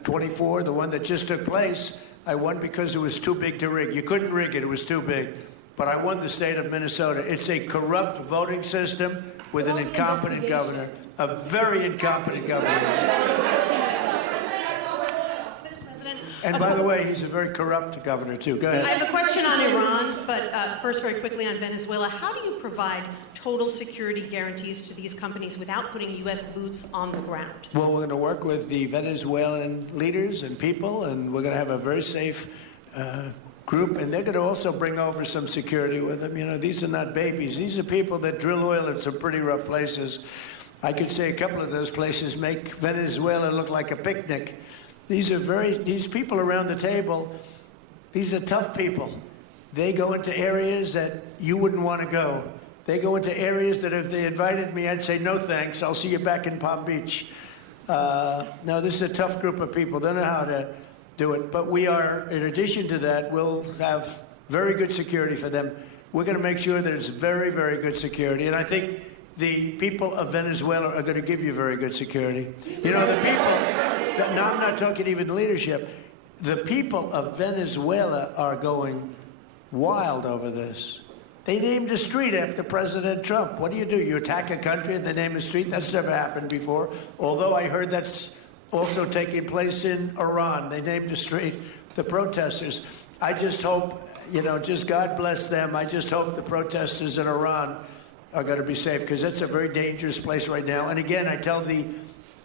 24, the one that just took place, I won because it was too big to rig. You couldn't rig it. It was too big. But I won the state of Minnesota. It's a corrupt voting system with an incompetent governor, a very incompetent governor. And by the way, he's a very corrupt governor, too. Go ahead. I have a question on Iran, but first, very quickly on Venezuela. How do you provide total security guarantees to these companies without putting U.S. boots on the ground? Well, we're going to work with the Venezuelan leaders and people, and we're going to have a very safe group, and they're going to also bring over some security with them. You know, these are not babies. These are people that drill oil in some pretty rough places. I could say a couple of those places make Venezuela look like a picnic. These people around the table, these are tough people. They go into areas that you wouldn't want to go. They go into areas that if they invited me, I'd say, no thanks, I'll see you back in Palm Beach. No, this is a tough group of people. They know how to do it. But we are, in addition to that, we'll have very good security for them. We're going to make sure that it's very, very good security. And I think the people of Venezuela are going to give you very good security. You know, the people, now I'm not talking even leadership, the people of Venezuela are going wild over this. They named a street after President Trump. What do? You attack a country and they name a street? That's never happened before. Although I heard that's also taking place in Iran. They named a street, the protesters. I just hope, you know, just God bless them. I just hope the protesters in Iran are going to be safe, because it's a very dangerous place right now. And again, I tell the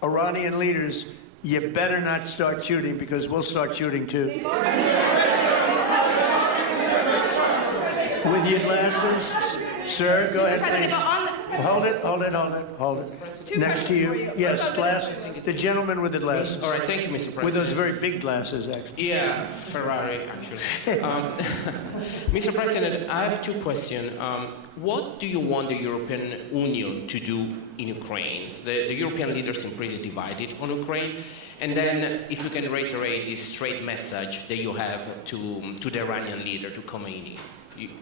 Iranian leaders, you better not start shooting, because we'll start shooting too. With your glasses, sir, go ahead, please. Hold it. Next to you. Yes, glasses. The gentleman with the glasses. All right, thank you, Mr. President. With those very big glasses, actually. Yeah, Ferrari, actually. Mr. President, I have 2 questions. What do you want the European Union to do in Ukraine? The European leaders seem pretty divided on Ukraine. And then, if you can reiterate this straight message that you have to the Iranian leader, to Khomeini,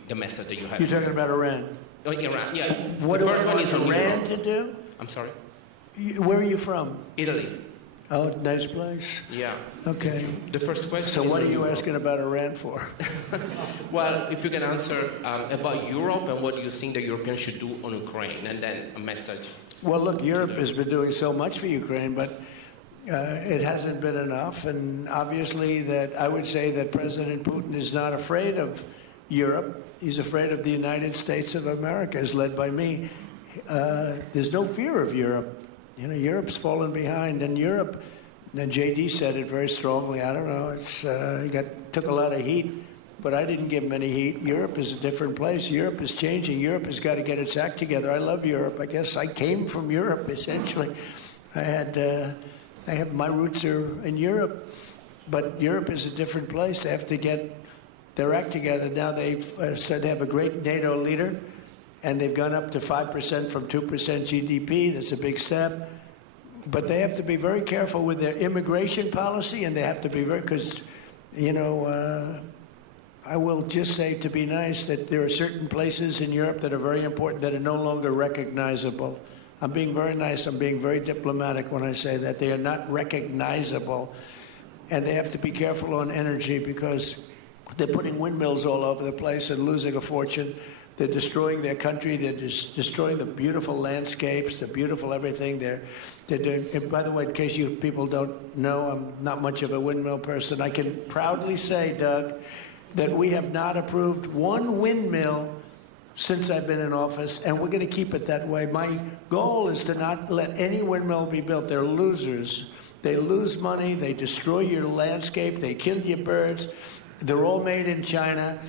the message that you have. You're talking about Iran? Oh, Iran, yeah. What do I want Iran to do? I'm sorry? Where are you from? Italy. Oh, nice place. Yeah. Okay. The first question So is what are you asking about Iran for? Well, if you can answer about Europe and what you think the Europeans should do on Ukraine, and then a message. Well, look, Europe has been doing so much for Ukraine, but it hasn't been enough. And obviously that I would say that President Putin is not afraid of Europe. He's afraid of the United States of America, as led by me. There's no fear of Europe. You know, Europe's fallen behind, and Europe, and JD said it very strongly, I don't know, it's took a lot of heat, but I didn't give him any heat. Europe is a different place. Europe is changing. Europe has got to get its act together. I love Europe. I guess I came from Europe, essentially. My roots are in Europe, but Europe is a different place. They have to get their act together. Now they've said they have a great NATO leader, and they've gone up to 5% from 2% GDP. That's a big step. But they have to be very careful with their immigration policy, and they have to be very, because, you know, I will just say, to be nice, that there are certain places in Europe that are very important that are no longer recognizable. I'm being very nice. I'm being very diplomatic when I say that. They are not recognizable. And they have to be careful on energy, because they're putting windmills all over the place and losing a fortune. They're destroying their country. They're destroying the beautiful landscapes, the beautiful everything. They're doing. And by the way, in case you people don't know, I'm not much of a windmill person. I can proudly say, Doug, that we have not approved one windmill since I've been in office, and we're going to keep it that way. My goal is to not let any windmill be built. They're losers. They lose money. They destroy your landscape. They kill your birds. They're all made in China.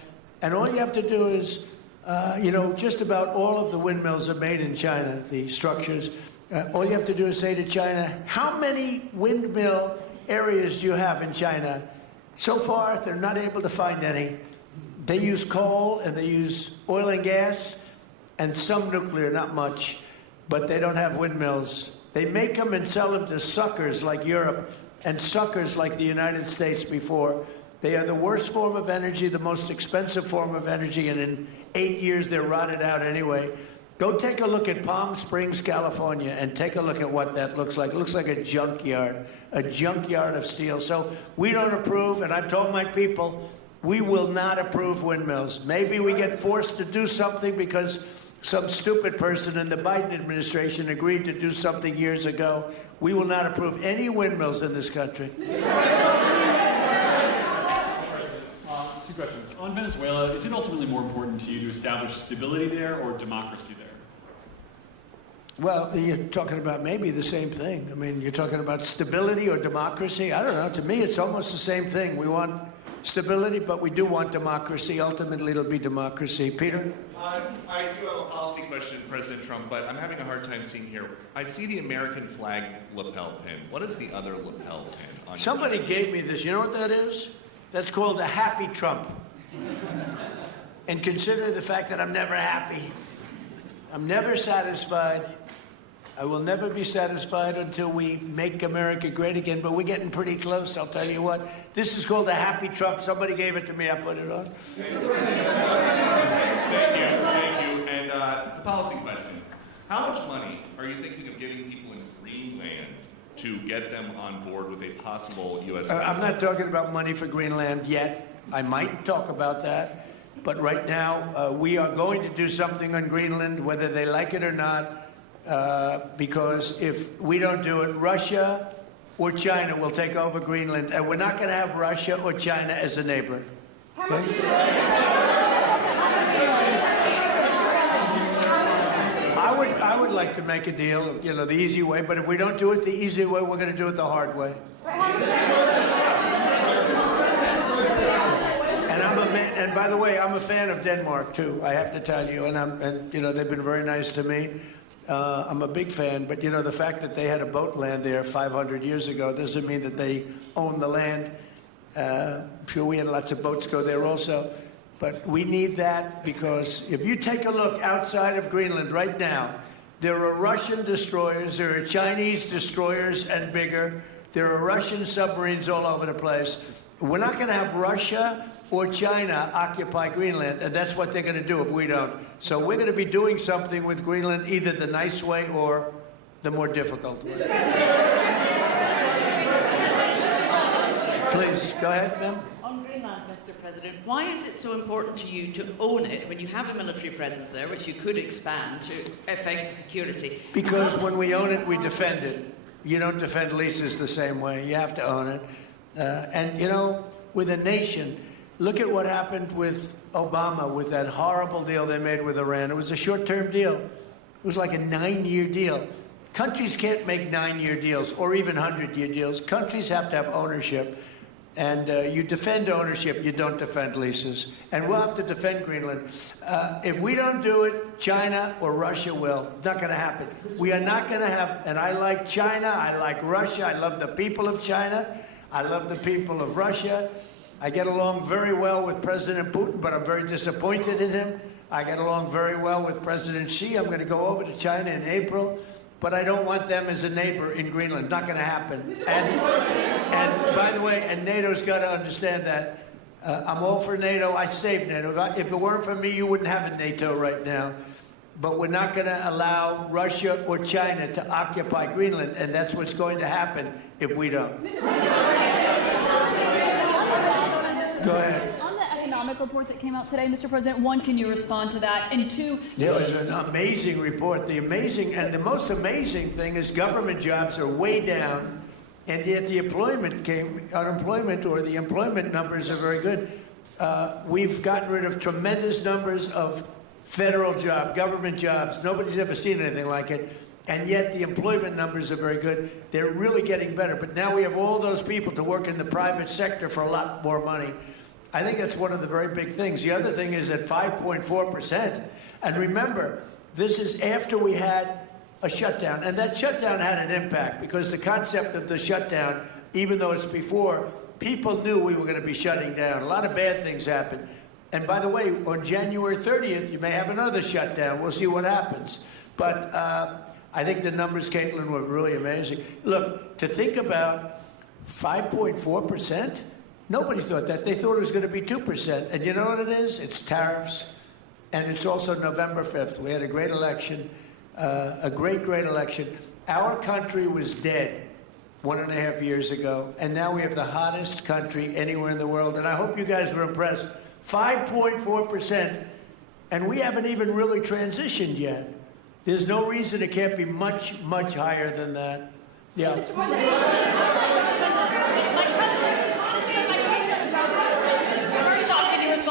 And all you have to do is, just about all of the windmills are made in China, the structures. All you have to do is say to China, how many windmill areas do you have in China? So far, they're not able to find any. They use coal and they use oil and gas and some nuclear, not much, but they don't have windmills. They make them and sell them to suckers like Europe and suckers like the United States before. They are the worst form of energy, the most expensive form of energy, and in 8 years they're rotted out anyway. Go take a look at Palm Springs, California, and take a look at what that looks like. It looks like a junkyard of steel. So we don't approve, and I've told my people, we will not approve windmills. Maybe we get forced to do something because some stupid person in the Biden administration agreed to do something years ago. We will not approve any windmills in this country. Two questions. On Venezuela, is it ultimately more important to you to establish stability there or democracy there? Well, you're talking about maybe the same thing. I mean, you're talking about stability or democracy. I don't know. To me, it's almost the same thing. We want stability, but we do want democracy. Ultimately, it'll be democracy. Peter? I do have a policy question, President Trump, but I'm having a hard time seeing here. I see the American flag lapel pin. What is the other lapel pin on Somebody gave me this. You know what that is? That's called a happy Trump. And consider the fact that I'm never happy. I'm never satisfied. I will never be satisfied until we make America great again, but we're getting pretty close, I'll tell you what. This is called a happy Trump. Somebody gave it to me. I put it on. Thank you. And the policy question. How much money are you thinking of giving people in Greenland to get them on board with a possible U.S. I'm not talking about money for Greenland yet. I might talk about that. But right now, we are going to do something on Greenland, whether they like it or not, because if we don't do it, Russia or China will take over Greenland, and we're not going to have Russia or China as a neighbor. Okay? I would like to make a deal, you know, the easy way, but if we don't do it the easy way, we're going to do it the hard way. And by the way, I'm a fan of Denmark too. I have to tell you, and you know they've been very nice to me. I'm a big fan, but you know the fact that they had a boat land there 500 years ago doesn't mean that they own the land. I'm sure we had lots of boats go there also, but we need that because if you take a look outside of Greenland right now, there are Russian destroyers, there are Chinese destroyers and bigger. There are Russian submarines all over the place. We're not going to have Russia or China occupy Greenland, and that's what they're going to do if we don't. So we're going to be doing something with Greenland, either the nice way or the more difficult way. Please, go ahead, ma'am. On Greenland, Mr. President, why is it so important to you to own it when you have a military presence there, which you could expand to affect security? Because when we own it, we defend it. You don't defend leases the same way. You have to own it. And, you know, with a nation, look at what happened with Obama, with that horrible deal they made with Iran. It was a short-term deal. It was like a 9-year deal. Countries can't make 9-year deals or even 100-year deals. Countries have to have ownership. And you defend ownership, you don't defend leases. And we'll have to defend Greenland. If we don't do it, China or Russia will. It's not going to happen. We are not going to have, and I like China, I like Russia, I love the people of China, I love the people of Russia. I get along very well with President Putin, but I'm very disappointed in him. I get along very well with President Xi. I'm going to go over to China in April. But I don't want them as a neighbor in Greenland. Not going to happen. And by the way, and NATO's got to understand that. I'm all for NATO. I saved NATO. If it weren't for me, you wouldn't have a NATO right now. But we're not going to allow Russia or China to occupy Greenland, and that's what's going to happen if we don't. Go ahead. On the economic report that came out today, Mr. President, one, can you respond to that? And two, it was an amazing report. The most amazing thing is government jobs are way down, and yet the unemployment or the employment numbers are very good. We've gotten rid of tremendous numbers of federal jobs, government jobs. Nobody's ever seen anything like it. And yet the employment numbers are very good. They're really getting better. But now we have all those people to work in the private sector for a lot more money. I think that's one of the very big things. The other thing is at 5.4%. And remember, this is after we had a shutdown. And that shutdown had an impact because the concept of the shutdown even though it's before, people knew we were going to be shutting down. A lot of bad things happened. And by the way, on January 30th, you may have another shutdown. We'll see what happens. But I think the numbers, Caitlin, were really amazing. Look, to think about 5.4%, nobody thought that. They thought it was going to be 2%. And you know what it is? It's tariffs. And it's also November 5th. We had a great election, a great election. Our country was dead 1.5 years ago, and now we have the hottest country anywhere in the world. And I hope you guys were impressed. 5.4%, and we haven't even really transitioned yet. There's no reason it can't be much, much higher than that. Yeah.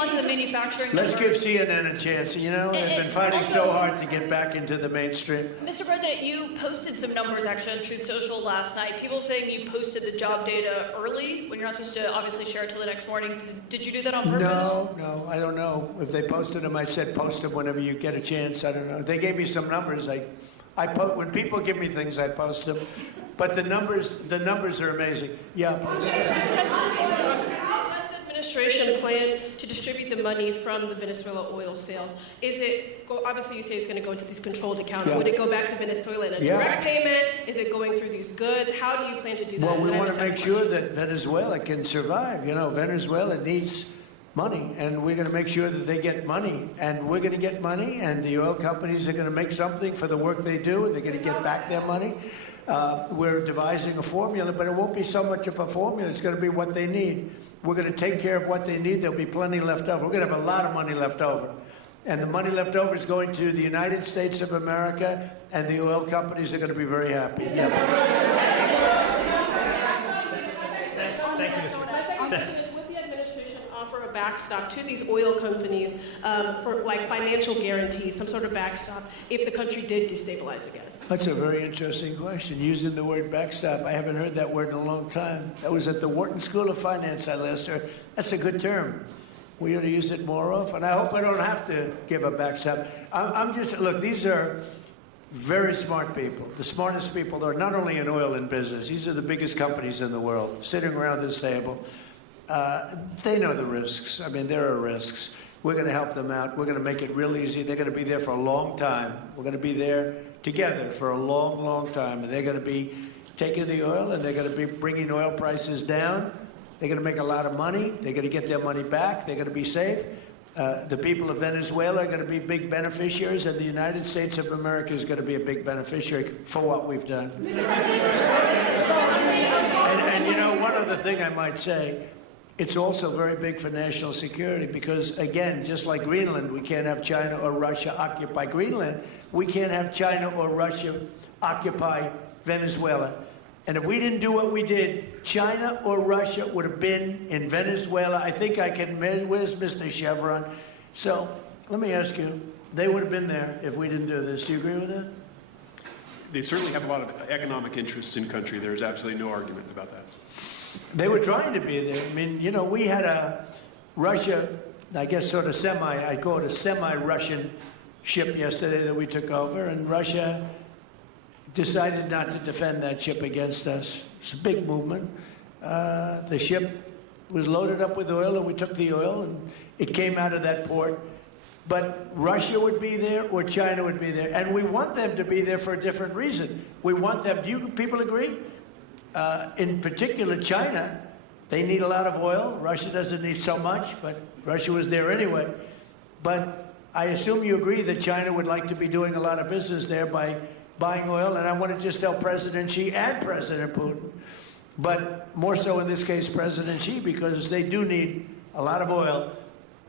To the manufacturing. Let's give CNN a chance. You know, they've been fighting so hard to get back into the mainstream. Mr. President, you posted some numbers actually on Truth Social last night. People saying you posted the job data early when you're not supposed to obviously share it till the next morning. Did you do that on purpose? No, I don't know. If they posted them, I said post them whenever you get a chance. I don't know. They gave me some numbers. When people give me things, I post them. But the numbers are amazing. Yeah. Administration plan to distribute the money from the Venezuela oil sales? Is it, obviously you say it's going to go into these controlled accounts. Yeah. Would it go back to Venezuela in a direct payment? Is it going through these goods? How do you plan to do that? Well, we want to make sure that Venezuela can survive. You know, Venezuela needs money, and we're going to make sure that they get money. And we're going to get money, and the oil companies are going to make something for the work they do, and they're going to get back their money. We're devising a formula, but it won't be so much of a formula. It's going to be what they need. We're going to take care of what they need. There'll be plenty left over. We're going to have a lot of money left over. And the money left over is going to the United States of America, and the oil companies are going to be very happy. Thank you, Mr. Would the administration offer a backstop to these oil companies for like financial guarantees, some sort of backstop, if the country did destabilize again? That's a very interesting question. Using the word backstop, I haven't heard that word in a long time. That was at the Wharton School of Finance I last heard. That's a good term. We ought to use it more often. I hope I don't have to give a backstop. Look, these are very smart people. The smartest people are not only in oil and business. These are the biggest companies in the world, sitting around this table. They know the risks. I mean, there are risks. We're going to help them out. We're going to make it real easy. They're going to be there for a long time. We're going to be there together for a long, long time. And they're going to be taking the oil, and they're going to be bringing oil prices down. They're going to make a lot of money. They're going to get their money back. They're going to be safe. The people of Venezuela are going to be big beneficiaries, and the United States of America is going to be a big beneficiary for what we've done. And you know, one other thing I might say, it's also very big for national security because, again, just like Greenland, we can't have China or Russia occupy Greenland. We can't have China or Russia occupy Venezuela. And if we didn't do what we did, China or Russia would have been in Venezuela. I think I can measure. Where's Mr. Chevron? So let me ask you, they would have been there if we didn't do this. Do you agree with that? They certainly have a lot of economic interests in country. There's absolutely no argument about that. They were trying to be there. I mean, you know, we had a Russia, I guess sort of I call it a semi-Russian ship yesterday that we took over, and Russia decided not to defend that ship against us. It's a big movement. The ship was loaded up with oil, and we took the oil, and it came out of that port. But Russia would be there or China would be there, and we want them to be there for a different reason. We want them, do you people agree? In particular, China, they need a lot of oil. Russia doesn't need so much, but Russia was there anyway. But I assume you agree that China would like to be doing a lot of business there by buying oil, and I want to just tell President Xi and President Putin, but more so in this case President Xi, because they do need a lot of oil,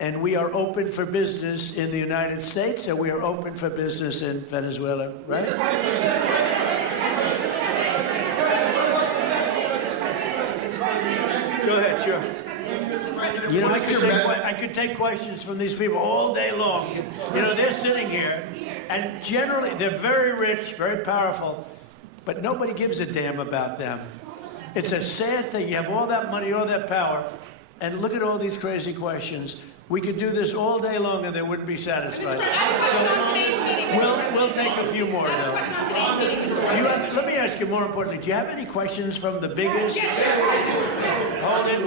and we are open for business in the United States, and we are open for business in Venezuela, right? Go ahead, sure. You know, I could take questions from these people all day long. You know, they're sitting here, and generally they're very rich, very powerful, but nobody gives a damn about them. It's a sad thing. You have all that money, all that power, and look at all these crazy questions. We could do this all day long and they wouldn't be satisfied. So, we'll We'll take a few more, though. Let me ask you more importantly, do you have any questions from the biggest? Hold it.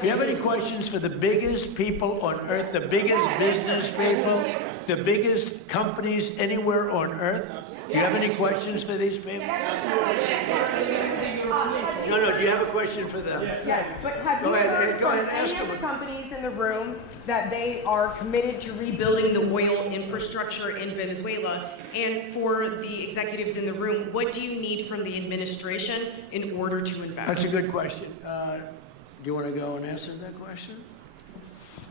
Do you have any questions for the biggest people on earth, the biggest business people, the biggest companies anywhere on earth? Do you have any questions for these people? No, do you have a question for them? Yes, but have you heard from any of the companies in the room that they are committed to rebuilding the oil infrastructure in Venezuela? And for the executives in the room, what do you need from the administration in order to invest? That's a good question. Do you want to go and answer that question?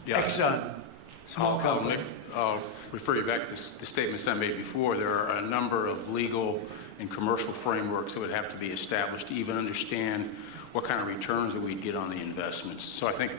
Yeah. Exxon, small company. I'll refer you back to the statements I made before. There are a number of legal and commercial frameworks that would have to be established to even understand what kind of returns that we'd get on the investments. So I think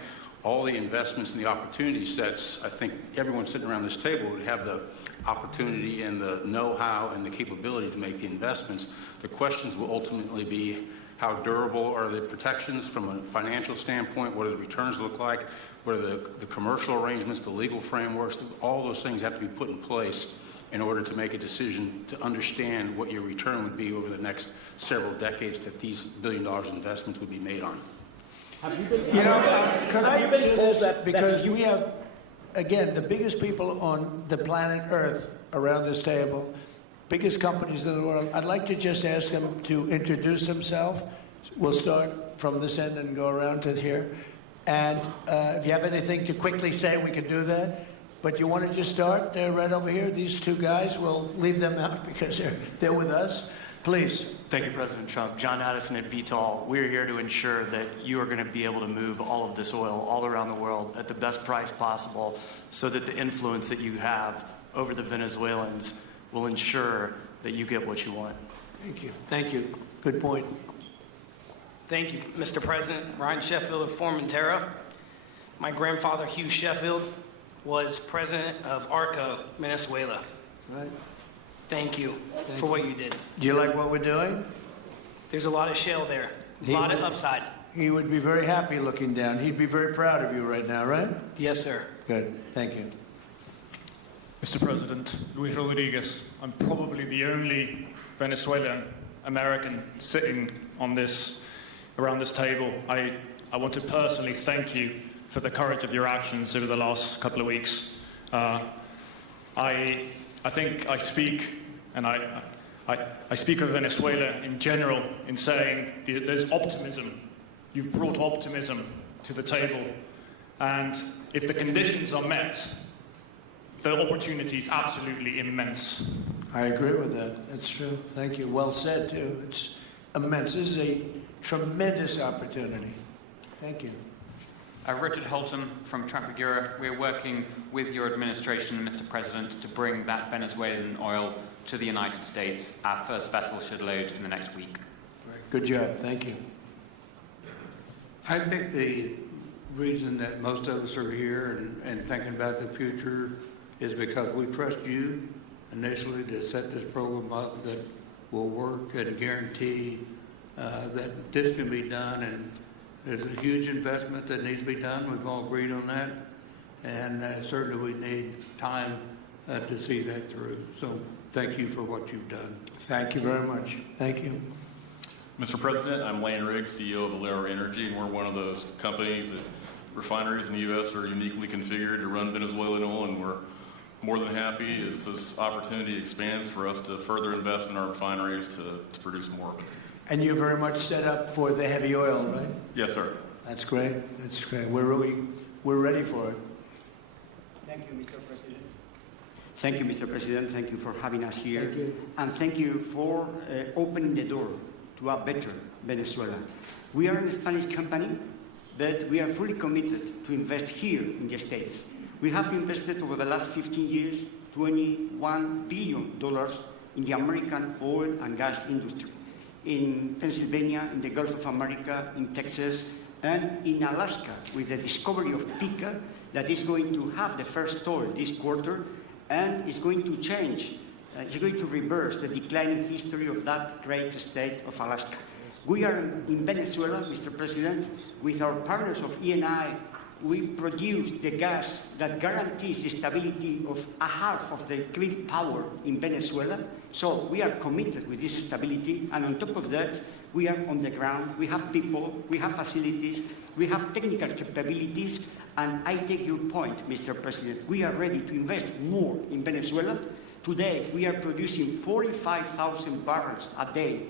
all the investments and the opportunity sets, I think everyone sitting around this table would have the opportunity and the know-how and the capability to make the investments. The questions will ultimately be how durable are the protections from a financial standpoint, what do the returns look like, what are the commercial arrangements, the legal frameworks, all those things have to be put in place in order to make a decision to understand what your return would be over the next several decades that these $1 billion investments would be made on. Could I do this? Because we have, again, the biggest people on the planet Earth around this table, biggest companies in the world. I'd like to just ask them to introduce themselves. We'll start from this end and go around to here. And if you have anything to quickly say, we can do that. But you want to just start right over here? These two guys, we'll leave them out because they're with us. Please. Thank you, President Trump. John Addison at Vitol. We're here to ensure that you are going to be able to move all of this oil all around the world at the best price possible so that the influence that you have over the Venezuelans will ensure that you get what you want. Thank you. Thank you. Good point. Thank you, Mr. President. Ryan Sheffield of Formentera. My grandfather, Hugh Sheffield, was president of ARCO, Venezuela. Right. Thank you for what you did. Do you like what we're doing? There's a lot of shale there, a lot of upside. He would be very happy looking down. He'd be very proud of you right now, right? Yes, sir. Good. Thank you. Mr. President, Luis Rodriguez. I'm probably the only Venezuelan American sitting on around this table. I want to personally thank you for the courage of your actions over the last couple of weeks. I think I speak, and I speak of Venezuela in general in saying there's optimism. You've brought optimism to the table, and if the conditions are met, the opportunity is absolutely immense. I agree with that. That's true. Thank you. Well said, too. It's immense. This is a tremendous opportunity. Thank you. Richard Holton from Trafigura. We're working with your administration, Mr. President, to bring that Venezuelan oil to the United States. Our first vessel should load in the next week. Good job. Thank you. I think the reason that most of us are here and thinking about the future is because we trust you initially to set this program up that will work and guarantee that this can be done. And there's a huge investment that needs to be done. We've all agreed on that. And certainly we need time to see that through. So thank you for what you've done. Thank you very much. Thank you. Mr. President, I'm Lane Riggs, CEO of Valero Energy, and we're one of those companies that refineries in the U.S. are uniquely configured to run Venezuelan oil, and we're more than happy as this opportunity expands for us to further invest in our refineries to produce more. And you're very much set up for the heavy oil, right? Yes, sir. That's great. That's great. We're ready for it. Thank you, Mr. President. Thank you, Mr. President. Thank you for having us here. Thank you. And thank you for opening the door to a better Venezuela. We are a Spanish company, but we are fully committed to invest here in the States. We have invested over the last 15 years $21 billion in the American oil and gas industry, in Pennsylvania, in the Gulf of America, in Texas, and in Alaska, with the discovery of Pica that is going to have the first oil this quarter, and is going to change, it's going to reverse the declining history of that great state of Alaska. We are in Venezuela, Mr. President, with our partners of ENI we produce the gas that guarantees the stability of a half of the grid power in Venezuela. So we are committed with this stability, and on top of that, we are on the ground, we have people, we have facilities, we have technical capabilities, and I take your point, Mr. President. We are ready to invest more in Venezuela. Today, we are producing 45,000 barrels a day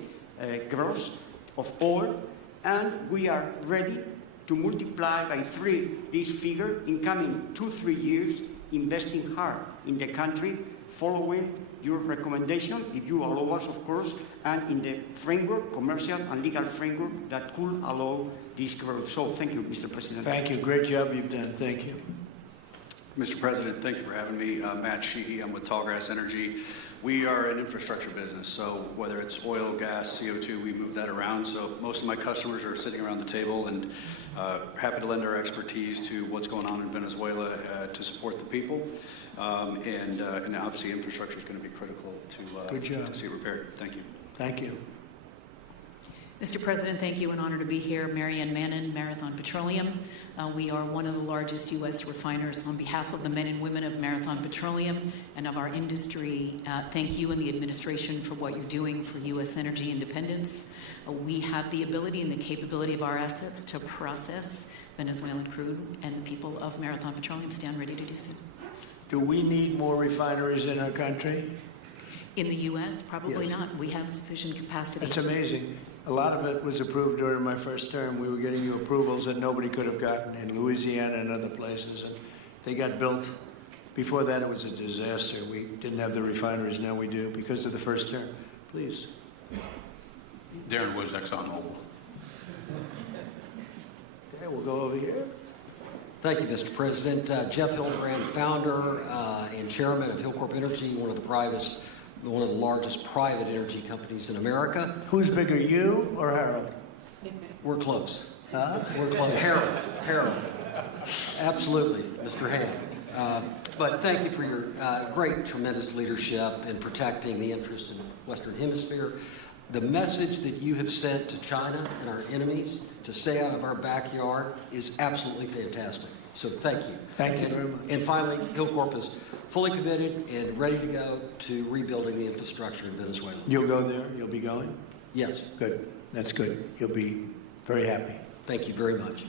gross of oil, and we are ready to multiply by 3 this figure in coming 2-3 years, investing hard in the country, following your recommendation, if you allow us, of course, and in the framework, commercial and legal framework that could allow this growth. So thank you, Mr. President. Thank you. Great job you've done. Thank you. Mr. President, thank you for having me. Matt Sheehy, I'm with Tallgrass Energy. We are an infrastructure business, so whether it's oil, gas, CO2, we move that around. So most of my customers are sitting around the table and happy to lend our expertise to what's going on in Venezuela to support the people. And obviously infrastructure is going to be critical to see it repaired. Thank you. Thank you. Mr. President, thank you. An honor to be here. Marianne Mannon, Marathon Petroleum. We are one of the largest U.S. refiners. On behalf of the men and women of Marathon Petroleum and of our industry, thank you and the administration for what you're doing for U.S. energy independence. We have the ability and the capability of our assets to process Venezuelan crude, and the people of Marathon Petroleum stand ready to do so. Do we need more refineries in our country? In the U.S., probably not. We have sufficient capacity. It's amazing. A lot of it was approved during my first term. We were getting you approvals that nobody could have gotten in Louisiana and other places, and they got built. Before that, it was a disaster. We didn't have the refineries. Now we do because of the first term. Please. Darren Woods, ExxonMobil. Okay, we'll go over here. Thank you, Mr. President. Jeff Hildebrand, founder and chairman of Hillcorp Energy, one of the largest private energy companies in America. Who's bigger, you or Harold? We're close. Huh? We're close. Harold. Absolutely, Mr. Hammond. But thank you for your great, tremendous leadership in protecting the interests of the Western Hemisphere. The message that you have sent to China and our enemies to stay out of our backyard is absolutely fantastic. So thank you. Thank you very much. And finally, Hillcorp is fully committed and ready to go to rebuilding the infrastructure in Venezuela. You'll go there? You'll be going? Yes. Good. That's good. You'll be very happy. Thank you very much.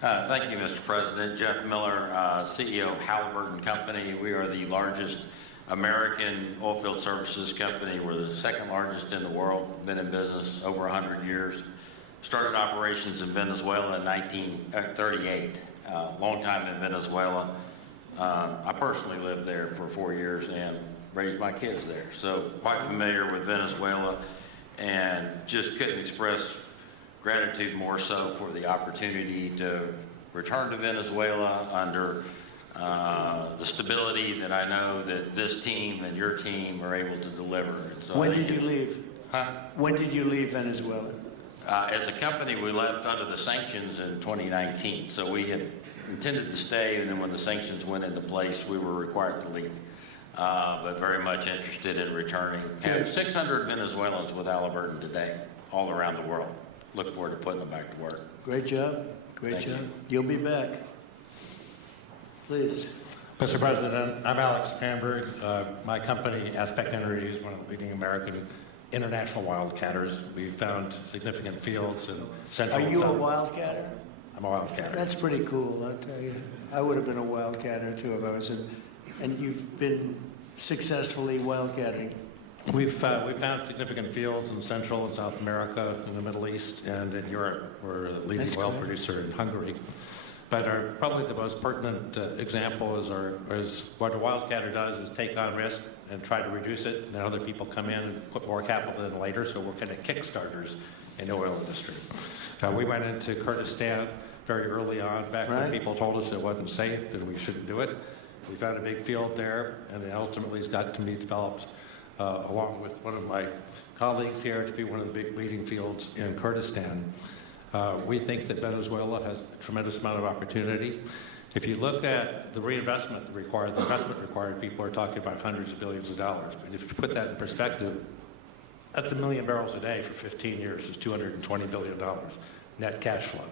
Thank you, Mr. President. Jeff Miller, CEO of Halliburton Company. We are the largest American oilfield services company. We're the second largest in the world. Been in business over 100 years. Started operations in Venezuela in 1938. Long time in Venezuela. I personally lived there for 4 years and raised my kids there. So quite familiar with Venezuela, and just couldn't express gratitude more so for the opportunity to return to Venezuela under the stability that I know that this team and your team are able to deliver. So when did you leave? Huh? When did you leave Venezuela? As a company, we left under the sanctions in 2019. So we had intended to stay, and then when the sanctions went into place, we were required to leave. But very much interested in returning. And 600 Venezuelans with Halliburton today, all around the world. Look forward to putting them back to work. Great job. Great job. You'll be back. Please. Mr. President, I'm Alex Pamberg. My company, Aspect Energy, is one of the leading American international wildcatters. We've found significant fields in central. Are you a wildcatter? I'm a wildcatter. That's pretty cool, I'll tell you. I would have been a wildcatter too if I was in. And you've been successfully wildcatting. We've found significant fields in Central and South America, in the Middle East, and in Europe. We're a leading oil producer in Hungary. But probably the most pertinent example is what a wildcatter does is take on risk and try to reduce it, and then other people come in and put more capital in later, so we're kind of kickstarters in the oil industry. We went into Kurdistan very early on, back when people told us it wasn't safe and we shouldn't do it. We found a big field there, and it ultimately has got to be developed along with one of my colleagues here to be one of the big leading fields in Kurdistan. We think that Venezuela has a tremendous amount of opportunity. If you look at the reinvestment required, the investment required, people are talking about hundreds of billions of dollars. But if you put that in perspective, that's 1 million barrels a day for 15 years. It's $220 billion net cash flow.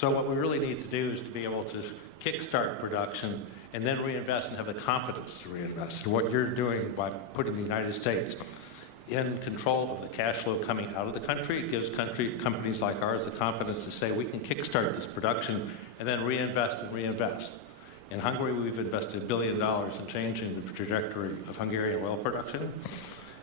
So what we really need to do is to be able to kickstart production and then reinvest and have the confidence to reinvest. And what you're doing by putting the United States in control of the cash flow coming out of the country gives companies like ours the confidence to say we can kickstart this production and then reinvest and reinvest. In Hungary, we've invested $1 billion in changing the trajectory of Hungarian oil production.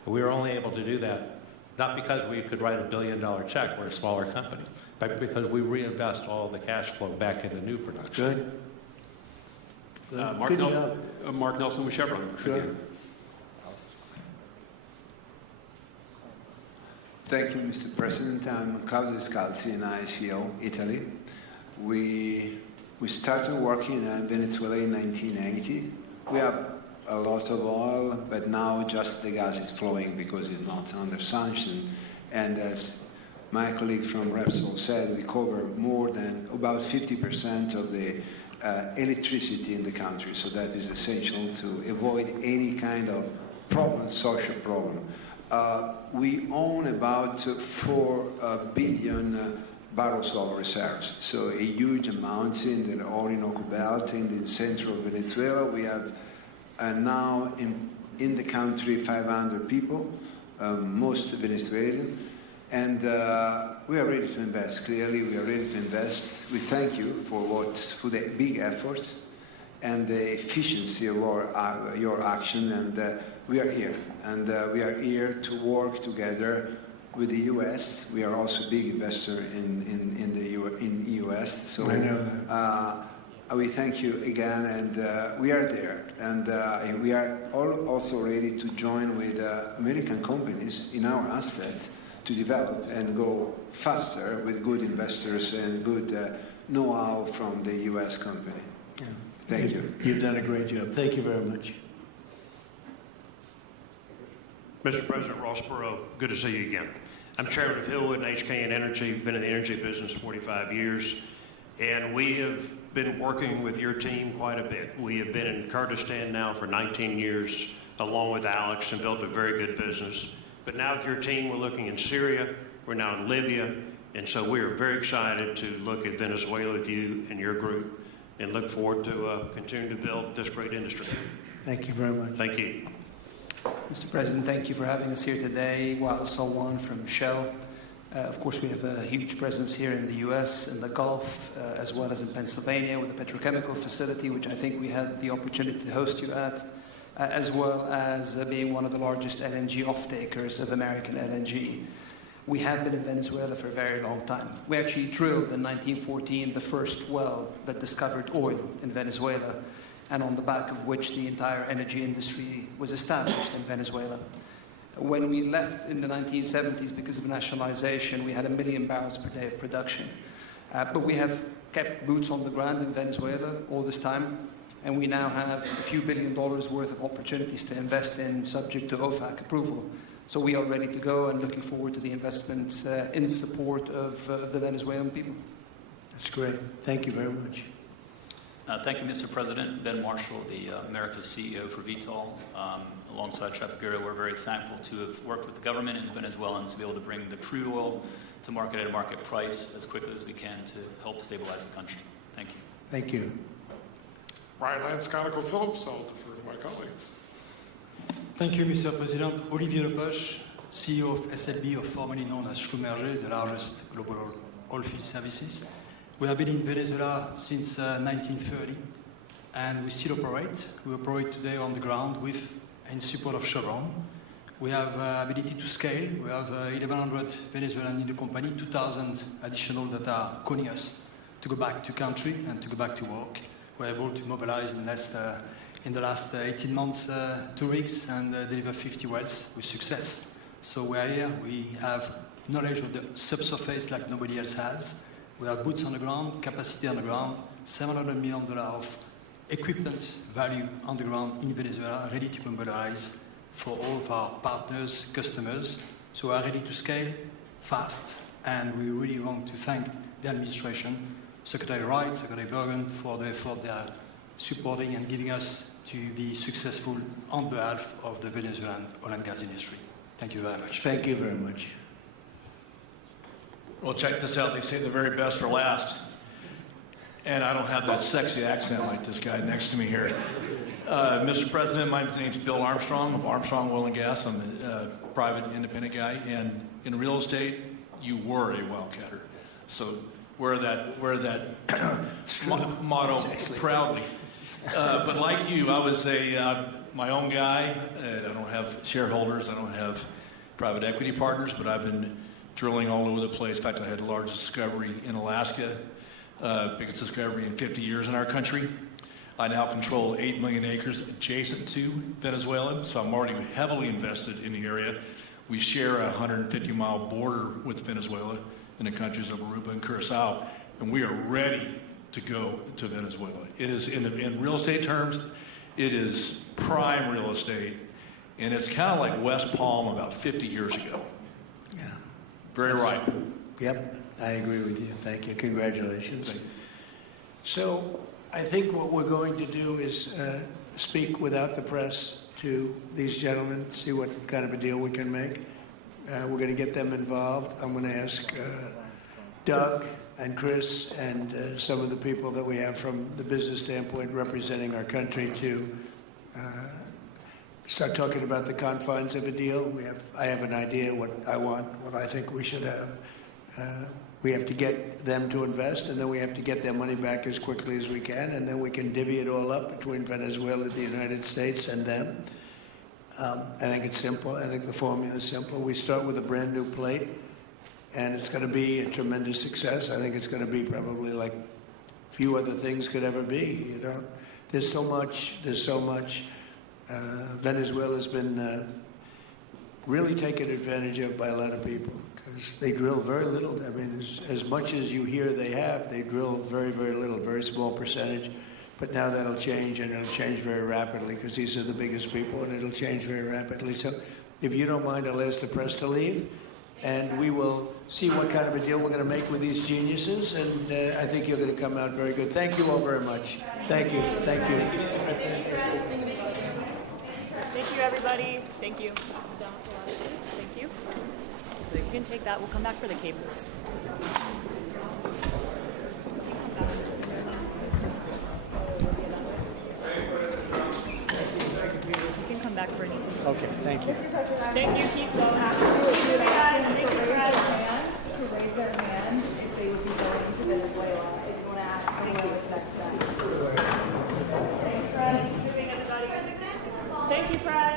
We were only able to do that not because we could write a $1 billion check, we're a smaller company, but because we reinvest all the cash flow back into new production. Good. Mark Nelson with Chevron. Sure. Thank you, Mr. President. I'm Claudio Scalzi, and ICO, Italy. We started working in Venezuela in 1980. We have a lot of oil, but now just the gas is flowing because it's not under sanction. And as my colleague from Repsol said, we cover more than about 50% of the electricity in the country. So that is essential to avoid any kind of problem, social problem. We own about 4 billion barrels of reserves, so a huge amount in the Orinoco Belt, in the central Venezuela. We have now in the country 500 people, most Venezuelan, and we are ready to invest. Clearly, we are ready to invest. We thank you for the big efforts and the efficiency of your action, and we are here. And we are here to work together with the U.S. We are also a big investor in the U.S. So we thank you again, and we are there. And we are also ready to join with American companies in our assets to develop and go faster with good investors and good know-how from the U.S. company. Yeah. Thank you. You've done a great job. Thank you very much. Mr. President Ross Perot, good to see you again. I'm chairman of Hillwood and HKN Energy, been in the energy business 45 years, and we have been working with your team quite a bit. We have been in Kurdistan now for 19 years, along with Alex, and built a very good business. But now with your team, we're looking in Syria, we're now in Libya, and so we are very excited to look at Venezuela with you and your group, and look forward to continuing to build this great industry. Thank you very much. Thank you. Mr. President, thank you for having us here today. Wael Salwan from Shell. Of course, we have a huge presence here in the U.S., in the Gulf, as well as in Pennsylvania with a petrochemical facility, which I think we had the opportunity to host you at, as well as being one of the largest LNG off-takers of American LNG. We have been in Venezuela for a very long time. We actually drilled in 1914 the first well that discovered oil in Venezuela, and on the back of which the entire energy industry was established in Venezuela. When we left in the 1970s because of nationalization, we had 1 million barrels per day of production. But we have kept boots on the ground in Venezuela all this time, and we now have a few $1 billion worth of opportunities to invest in, subject to OFAC approval. So we are ready to go and looking forward to the investments in support of the Venezuelan people. That's great. Thank you very much. Thank you, Mr. President. Ben Marshall, the America's CEO for Vitol. Alongside Trafigura, we're very thankful to have worked with the government and the Venezuelans to be able to bring the crude oil to market at a market price as quickly as we can to help stabilize the country. Thank you. Thank you. Brian Lance, ConocoPhillips. I'll defer to my colleagues. Thank you, Mr. President. Olivier Lepoche, CEO of SLB, or formerly known as Schlumberger, the largest global oilfield services. We have been in Venezuela since 1930, and we still operate. We operate today on the ground with in support of Chevron. We have ability to scale. We have 1,100 Venezuelans in the company, 2,000 additional that are calling us to go back to country and to go back to work. We're able to mobilize in the last 18 months 2 rigs and deliver 50 wells with success. So we are here. We have knowledge of the subsurface like nobody else has. We have boots on the ground, capacity on the ground, $700 million of equipment value on the ground in Venezuela, ready to mobilize for all of our partners, customers. So we are ready to scale fast, and we really want to thank the administration, Secretary Wright, Secretary Bergen, for the effort they are supporting and giving us to be successful on behalf of the Venezuelan oil and gas industry. Thank you very much. Thank you very much. Well, check this out. They say the very best for last. And I don't have that sexy accent like this guy next to me here. Mr. President, my name's Bill Armstrong of Armstrong Oil and Gas. I'm a private independent guy. And in real estate, you were a wildcatter. So wear that motto proudly. But like you, I was my own guy. I don't have shareholders. I don't have private equity partners, but I've been drilling all over the place. In fact, I had the largest discovery in Alaska, biggest discovery in 50 years in our country. I now control 8 million acres adjacent to Venezuela, so I'm already heavily invested in the area. We share a 150-mile border with Venezuela in the countries of Aruba and Curacao, and we are ready to go to Venezuela. It is, in real estate terms, it is prime real estate, and it's kind of like West Palm about 50 years ago. Yeah. Very right. Yep, I agree with you. Thank you. Congratulations. So I think what we're going to do is speak without the press to these gentlemen, see what kind of a deal we can make. We're going to get them involved. I'm going to ask Doug and Chris and some of the people that we have from the business standpoint representing our country to start talking about the confines of a deal. I have an idea what I want, what I think we should have. We have to get them to invest, and then we have to get their money back as quickly as we can, and then we can divvy it all up between Venezuela, the United States, and them. I think it's simple. I think the formula is simple. We start with a brand new plate, and it's going to be a tremendous success. I think it's going to be probably like few other things could ever be. You know, there's so much. Venezuela's been really taken advantage of by a lot of people because they drill very little. I mean, as much as you hear they drill very, very little, very small percentage. But now that'll change, and it'll change very rapidly because these are the biggest people, and it'll change very rapidly. So if you don't mind, I'll ask the press to leave, and we will see what kind of a deal we're going to make with these geniuses, and I think you're going to come out very good. Thank you all very much. Thank you. Thank you. Thank you, everybody. Thank you. Down with the line, please. Thank you. You can take that. We'll come back for the cables. You can come back for anything. Okay, thank you. Thank you. Keep going. Thank you, guys. To raise their hand if they would be going to Venezuela. If you want to ask the oil exec. Thanks, Fred. Thank you, Fred.